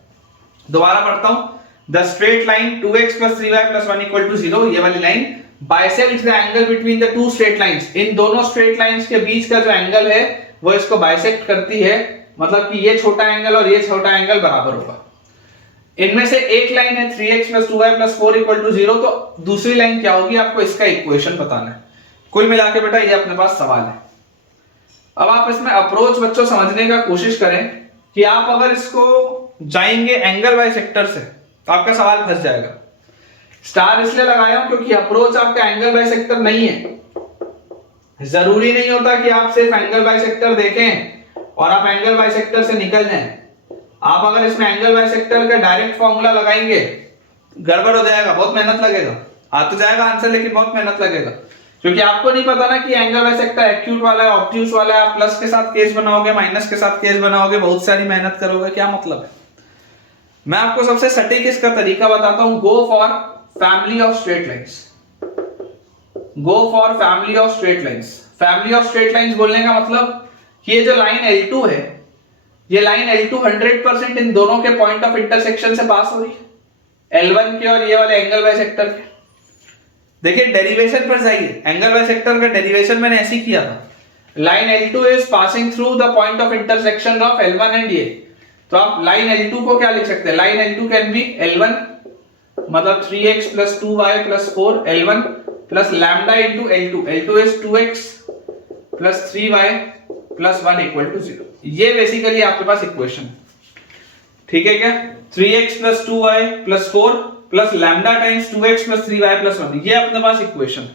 दोबारा पढ़ता हूं, the straight line 2x plus 3y plus 1 equal to 0, ये वाली line bisects the angle between the two straight lines, इन दोनों स्ट्रेट लाइंस के बीच का जो एंगल है वो इसको बाइसेक्ट करती है, मतलब कि ये छोटा एंगल और ये छोटा एंगल बराबर होगा। इनमें से एक लाइन है 3x plus 2y plus 4 equal to 0, तो दूसरी लाइन क्या होगी आपको इसका इक्वेशन बताना है। कुल मिला के बेटा ये अपने पास सवाल है। अब आप इसमें अप्रोच बच्चों समझने का कोशिश करें कि आप अगर इसको जाएंगे एंगल बाइसेक्टर से तो आपका सवाल फंस जाएगा। स्टार इसलिए लगाया हूं क्योंकि अप्रोच आपका एंगल बाइसेक्टर नहीं है। जरूरी नहीं होता कि आप सिर्फ एंगल बाइसेक्टर देखें और आप एंगल बाइसेक्टर से निकल जाएं। आप अगर इसमें एंगल बाइसेक्टर का डायरेक्ट फॉर्मूला लगाएंगे गड़बड़ हो जाएगा, बहुत मेहनत लगेगा। आ तो जाएगा आंसर लेकिन बहुत मेहनत लगेगा, क्योंकि आपको नहीं पता ना कि एंगल बाइसेक्टर एक्यूट वाला है ऑब्ट्यूज वाला है। आप प्लस के साथ केस बनाओगे, माइनस के साथ केस बनाओगे, बहुत सारी मेहनत करोगे, क्या मतलब है। मैं आपको सबसे सटीक इसका तरीका बताता हूं। Go for family of straight lines, go for family of straight lines. Family of straight lines बोलने का मतलब कि ये जो लाइन L2 है, ये लाइन L2 100% इन दोनों के पॉइंट ऑफ इंटरसेक्शन से पास हो रही है, L1 के और ये वाले एंगल बाइसेक्टर के। देखिए डेरिवेशन पर जाइए, एंगल बाइसेक्टर का डेरिवेशन मैंने ऐसे ही किया था। Line L2 is passing through the point of intersection of L1 and ये, तो आप लाइन L2 को क्या लिख सकते हैं, line L2 can be L1 मतलब 3x plus 2y plus 4 L1 plus lambda into L2, L2 is 2x plus 3y plus 1 equal to 0। ये बेसिकली आपके पास इक्वेशन है, ठीक है क्या। 3x plus 2y plus 4 plus lambda times 2x plus 3y plus 1, ये अपने पास equation है।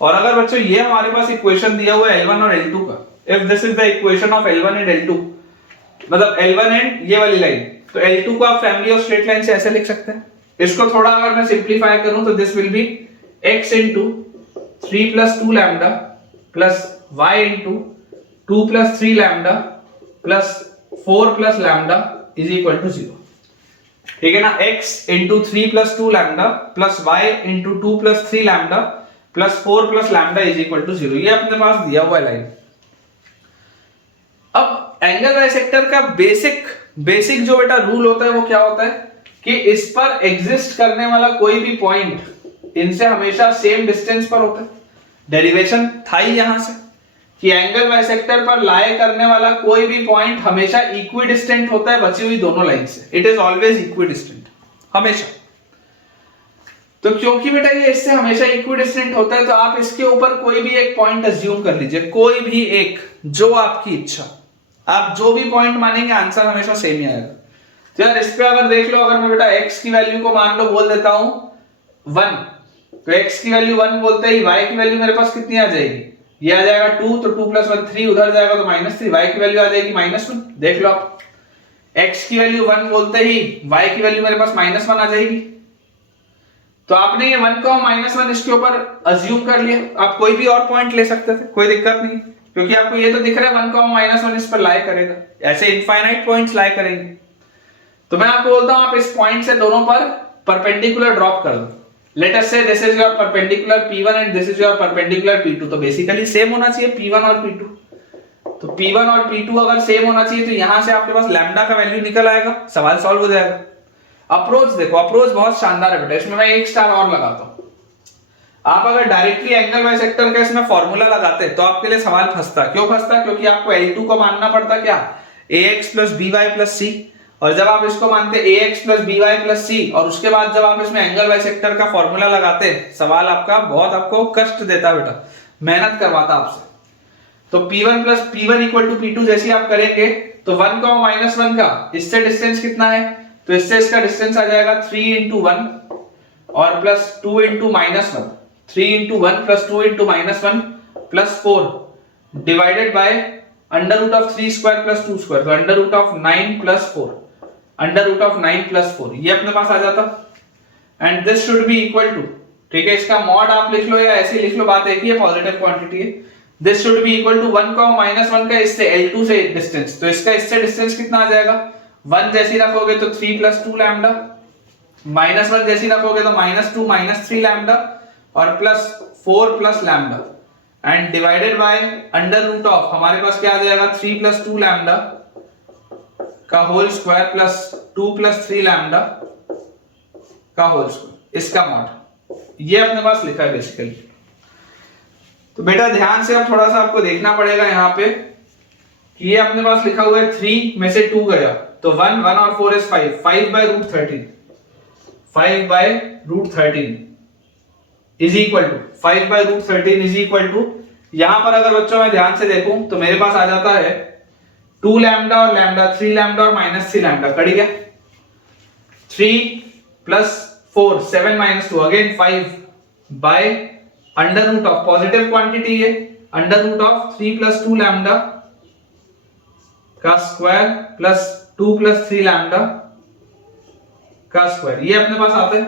और अगर बच्चों ये हमारे पास इक्वेशन दिया हुआ है L1 और L2 का, if this is the equation of L1 and L2, मतलब L1 एंड ये वाली लाइन, तो L2 को आप फैमिली ऑफ स्ट्रेट लाइन से ऐसे लिख सकते हैं। इसको थोड़ा अगर मैं सिंपलीफाई करूं तो this will be x into 3 plus 2 lambda plus y into 2 plus 3 lambda plus 4 plus lambda is equal to 0, ठीक है ना। x into 3 plus 2 lambda plus y into 2 plus 3 lambda plus 4 plus lambda is equal to 0, ये अपने पास दिया हुआ है line. अब angle bisector का बेसिक जो बेटा रूल होता है वो क्या होता है कि इस पर एग्जिस्ट करने वाला कोई भी पॉइंट इनसे हमेशा सेम डिस्टेंस पर होता है। डेरिवेशन था ही यहां से कि एंगल बाइसेक्टर पर लाए करने वाला कोई भी पॉइंट हमेशा इक्विडिस्टेंट होता है बची हुई दोनों लाइन से। इट इज ऑलवेज इक्विडिस्टेंट, हमेशा। तो क्योंकि बेटा ये इससे हमेशा इक्विडिस्टेंट होता है, तो आप इसके ऊपर कोई भी एक पॉइंट अज्यूम कर लीजिए, कोई भी एक, जो आपकी इच्छा। आप जो भी पॉइंट मानेंगे आंसर हमेशा सेम ही आएगा। तो यार इस पे अगर देख लो, अगर मैं बेटा x की वैल्यू को मान लो बोल देता हूं 1, तो x की वैल्यू 1 बोलते ही y की वैल्यू मेरे पास कितनी आ जाएगी, ये आ जाएगा 2, तो 2 प्लस 1 3, उधर जाएगा तो -3, y की वैल्यू आ जाएगी -1। देख लो आप, x की वैल्यू 1 बोलते ही y की वैल्यू मेरे पास -1 आ जाएगी। तो आपने ये 1 को -1 इसके ऊपर अज्यूम कर लिया। आप कोई भी और पॉइंट ले सकते थे, कोई दिक्कत नहीं, क्योंकि आपको ये तो दिख रहा है 1 को -1 इस पर लाई करेगा, ऐसे इनफाइनाइट पॉइंट्स लाई करेंगे। तो मैं आपको बोलता हूं आप इस पॉइंट से दोनों पर परपेंडिकुलर ड्रॉप कर दो। लेट अस से this is your perpendicular P1 and this is your perpendicular P2, तो बेसिकली सेम होना चाहिए P1 और P2। तो P1 और P2 अगर सेम होना चाहिए तो यहां से आपके पास लैम्डा का वैल्यू निकल आएगा, सवाल सॉल्व हो जाएगा। अप्रोच देखो, अप्रोच बहुत शानदार है बेटा, इसमें मैं 1 स्टार और लगाता हूं। आप अगर डायरेक्टली एंगल बाइसेक्टर का इसमें फॉर्मूला लगाते तो आपके लिए सवाल फंसता। क्यों फंसता? क्योंकि आपको L2 को मानना पड़ता क्या, ax plus by plus c, और जब आप इसको मानते ax plus by plus c और उसके बाद जब आप इसमें एंगल बाइसेक्टर का फॉर्मूला लगाते, सवाल आपका बहुत आपको कष्ट देता बेटा, मेहनत करवाता आपसे। तो P1 plus P1 equal to P2 जैसे आप करेंगे तो 1 का -1 का इससे डिस्टेंस कितना है, तो इससे इसका डिस्टेंस आ जाएगा 3 into 1 और plus 2 into -1, 3 into 1 plus 2 into -1 plus 4 divided by under root of 3 square plus 2 square, तो under root of 9 plus 4, under root of 9 plus 4 ये अपने पास आ जाता। and this should be equal to, ठीक है, इसका मॉड आप लिख लो या ऐसे लिख लो, बात एक ही है, पॉजिटिव क्वांटिटी है। this should be equal to 1 -1 का इससे L2 से डिस्टेंस, तो इसका इससे डिस्टेंस कितना आ जाएगा, 1 जैसी रखोगे तो 3 plus 2 लैम्डा -1 जैसी रखोगे तो -2 -3 लैम्डा और +4 + lambda and divided by under root of हमारे पास क्या आ जाएगा 3 + 2 लैम्डा का होल स्क्वायर +2 + 3 लैम्डा का होल स्क्वायर, इसका मॉड ये अपने पास लिखा है बेसिकली। तो बेटा ध्यान से अब थोड़ा सा आपको देखना पड़ेगा यहाँ पे कि ये अपने पास लिखा हुआ है 3 में से 2 गया तो 1 और 4 is 5 5/√13 5/√13 is equal to 5/√13 is equal to, यहां पर अगर बच्चों मैं ध्यान से देखूं तो मेरे पास आ जाता है 2 लैम्डा और लैम्डा 3 लैम्डा और -3 लैम्डा कट गया। 3 + 4 7 - 2 again 5 under root of positive quantity है अंडर रूट ऑफ 3 + 2 लैम्डा का स्क्वायर +2 + 3 लैम्डा का स्क्वायर, ये अपने पास आता है।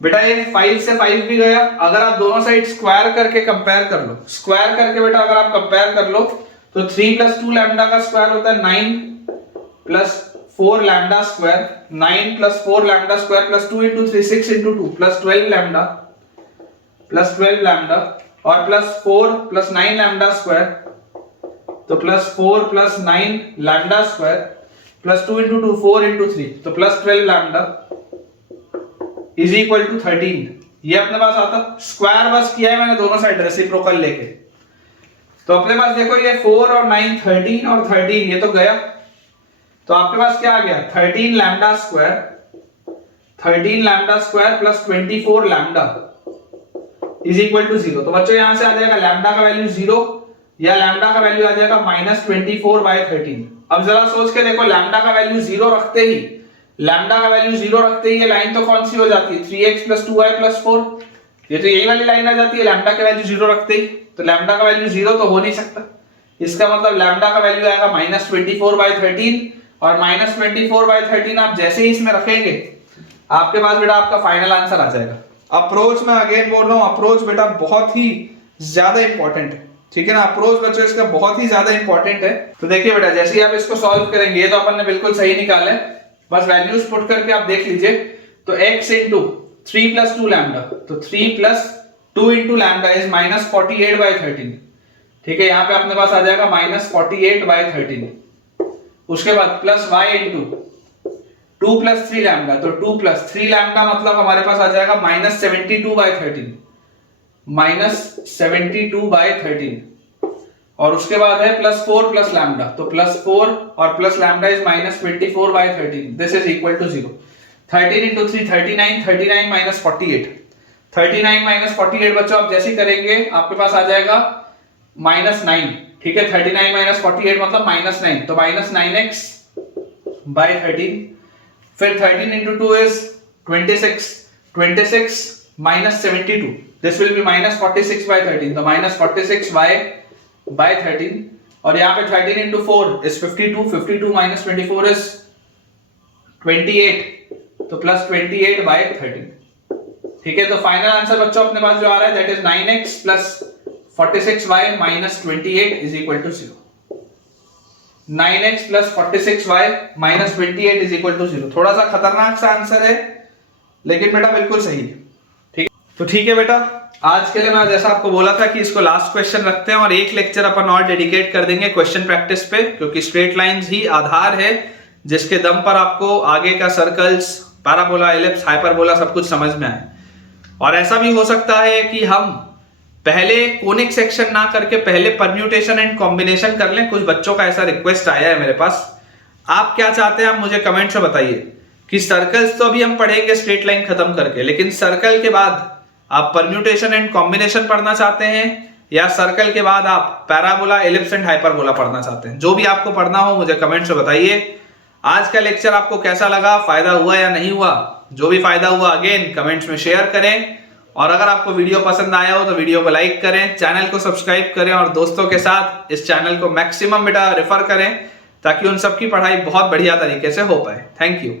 बेटा ये 5 से 5 भी गया, अगर आप दोनों साइड स्क्वायर करके कंपेयर कर लो, स्क्वायर करके बेटा अगर आप कंपेयर कर लो तो 3 + 2 लैम्डा का स्क्वायर होता है 9 + 4 lambda square 9 + 4 lambda square +2 × 3 6 × 2 +12 lambda और +4 + 9 लैम्डा स्क्वायर तो +4 + 9 लैम्डा स्क्वायर +2 × 2 4 × 3 तो +12 लैम्डा इज इक्वल टू 13, ये अपने पास आता। स्क्वायर बस किया है मैंने दोनों साइड रेसिप्रोकल लेके, तो अपने पास देखो ये 4 और 9 13 और 13 ये तो गया, तो आपके पास क्या आ गया 13 lambda square + 24 lambda is equal to 0। तो बच्चों यहां से आ जाएगा लैम्डा का वैल्यू 0 या लैम्डा का वैल्यू आ जाएगा -24/13। अब जरा सोच के देखो लैम्डा का वैल्यू 0 रखते ही ये लाइन तो कौन सी हो जाती है 3x + 2y + 4, ये तो यही वाली लाइन आ जाती है लैम्डा का वैल्यू 0 रखते ही, तो लैम्डा का वैल्यू 0 तो हो नहीं सकता, इसका मतलब लैम्डा का वैल्यू आएगा -24/13 और -24/13 आप जैसे ही इसमें रखेंगे आपके पास बेटा आपका फाइनल आंसर आ जाएगा। अप्रोच मैं अगेन बोल रहा हूं, अप्रोच बेटा बहुत ही ज्यादा इंपॉर्टेंट है, ठीक है ना। अप्रोच बच्चों इसका बहुत ही ज्यादा इंपॉर्टेंट है। तो देखिए बेटा जैसे ही आप इसको सॉल्व करेंगे, ये तो अपन ने बिल्कुल सही निकाला है, बस वैल्यूज पुट करके आप देख लीजिए, तो x × 3 + 2 लैम्डा, तो 3 + 2 × लैम्डा इज -48/13, ठीक है, यहाँ पे अपने पास आ जाएगा -48/13। उसके बाद +y × 2 + 3 लैम्डा, तो 2 + 3 लैम्डा मतलब हमारे पास आ जाएगा -72/13 -72/13। और उसके बाद है +4 + लैम्डा, तो +4 और + lambda is -24/13, this is equal to 0। 13 × 3 39 39 - 48 39 - 48 बच्चों आप जैसे करेंगे आपके पास आ जाएगा -9, ठीक है, 39 - 48 मतलब -9, तो -9x/13, फिर 13 × 2 is 26 26 - 72, this will be -46/13, तो -46/13, और यहाँ पे 13 × 4 is 52 52 - 24 is 28, तो +28/13, ठीक है। तो फाइनल आंसर बच्चों अपने पास जो आ रहा है that is 9x + 46y - 28 is equal to 0। 9x + 46y - 28 is equal to 0। थोड़ा सा खतरनाक सा आंसर है लेकिन बेटा बिल्कुल सही है, ठीक है। तो ठीक है बेटा, आज के लिए मैं जैसा आपको बोला था कि इसको लास्ट क्वेश्चन रखते हैं और एक लेक्चर अपन और डेडिकेट कर देंगे क्वेश्चन प्रैक्टिस पे, क्योंकि स्ट्रेट लाइंस ही आधार है जिसके दम पर आपको आगे का सर्कल्स, पैराबोला, एलिप्स, हाइपरबोला सब कुछ समझ में आए। और ऐसा भी हो सकता है कि हम पहले कोनिक सेक्शन ना करके पहले परम्यूटेशन एंड कॉम्बिनेशन कर लें। कुछ बच्चों का ऐसा रिक्वेस्ट आया है मेरे पास, आप क्या चाहते हैं आप मुझे कमेंट से बताइए कि सर्कल्स तो अभी हम पढ़ेंगे स्ट्रेट लाइन खत्म करके, लेकिन सर्कल के बाद आप परम्यूटेशन एंड कॉम्बिनेशन पढ़ना चाहते हैं या सर्कल के बाद आप पैराबोला, एलिप्स एंड हाइपरबोला पढ़ना चाहते हैं। जो भी आपको पढ़ना हो मुझे कमेंट से बताइए। आज का लेक्चर आपको कैसा लगा, फायदा हुआ या नहीं हुआ? जो भी फायदा हुआ अगेन कमेंट्स में शेयर करें, और अगर आपको वीडियो पसंद आया हो तो वीडियो को लाइक करें, चैनल को सब्सक्राइब करें और दोस्तों के साथ इस चैनल को मैक्सिमम बेटा रेफर करें ताकि उन सबकी पढ़ाई बहुत बढ़िया तरीके से हो पाए। Thank you.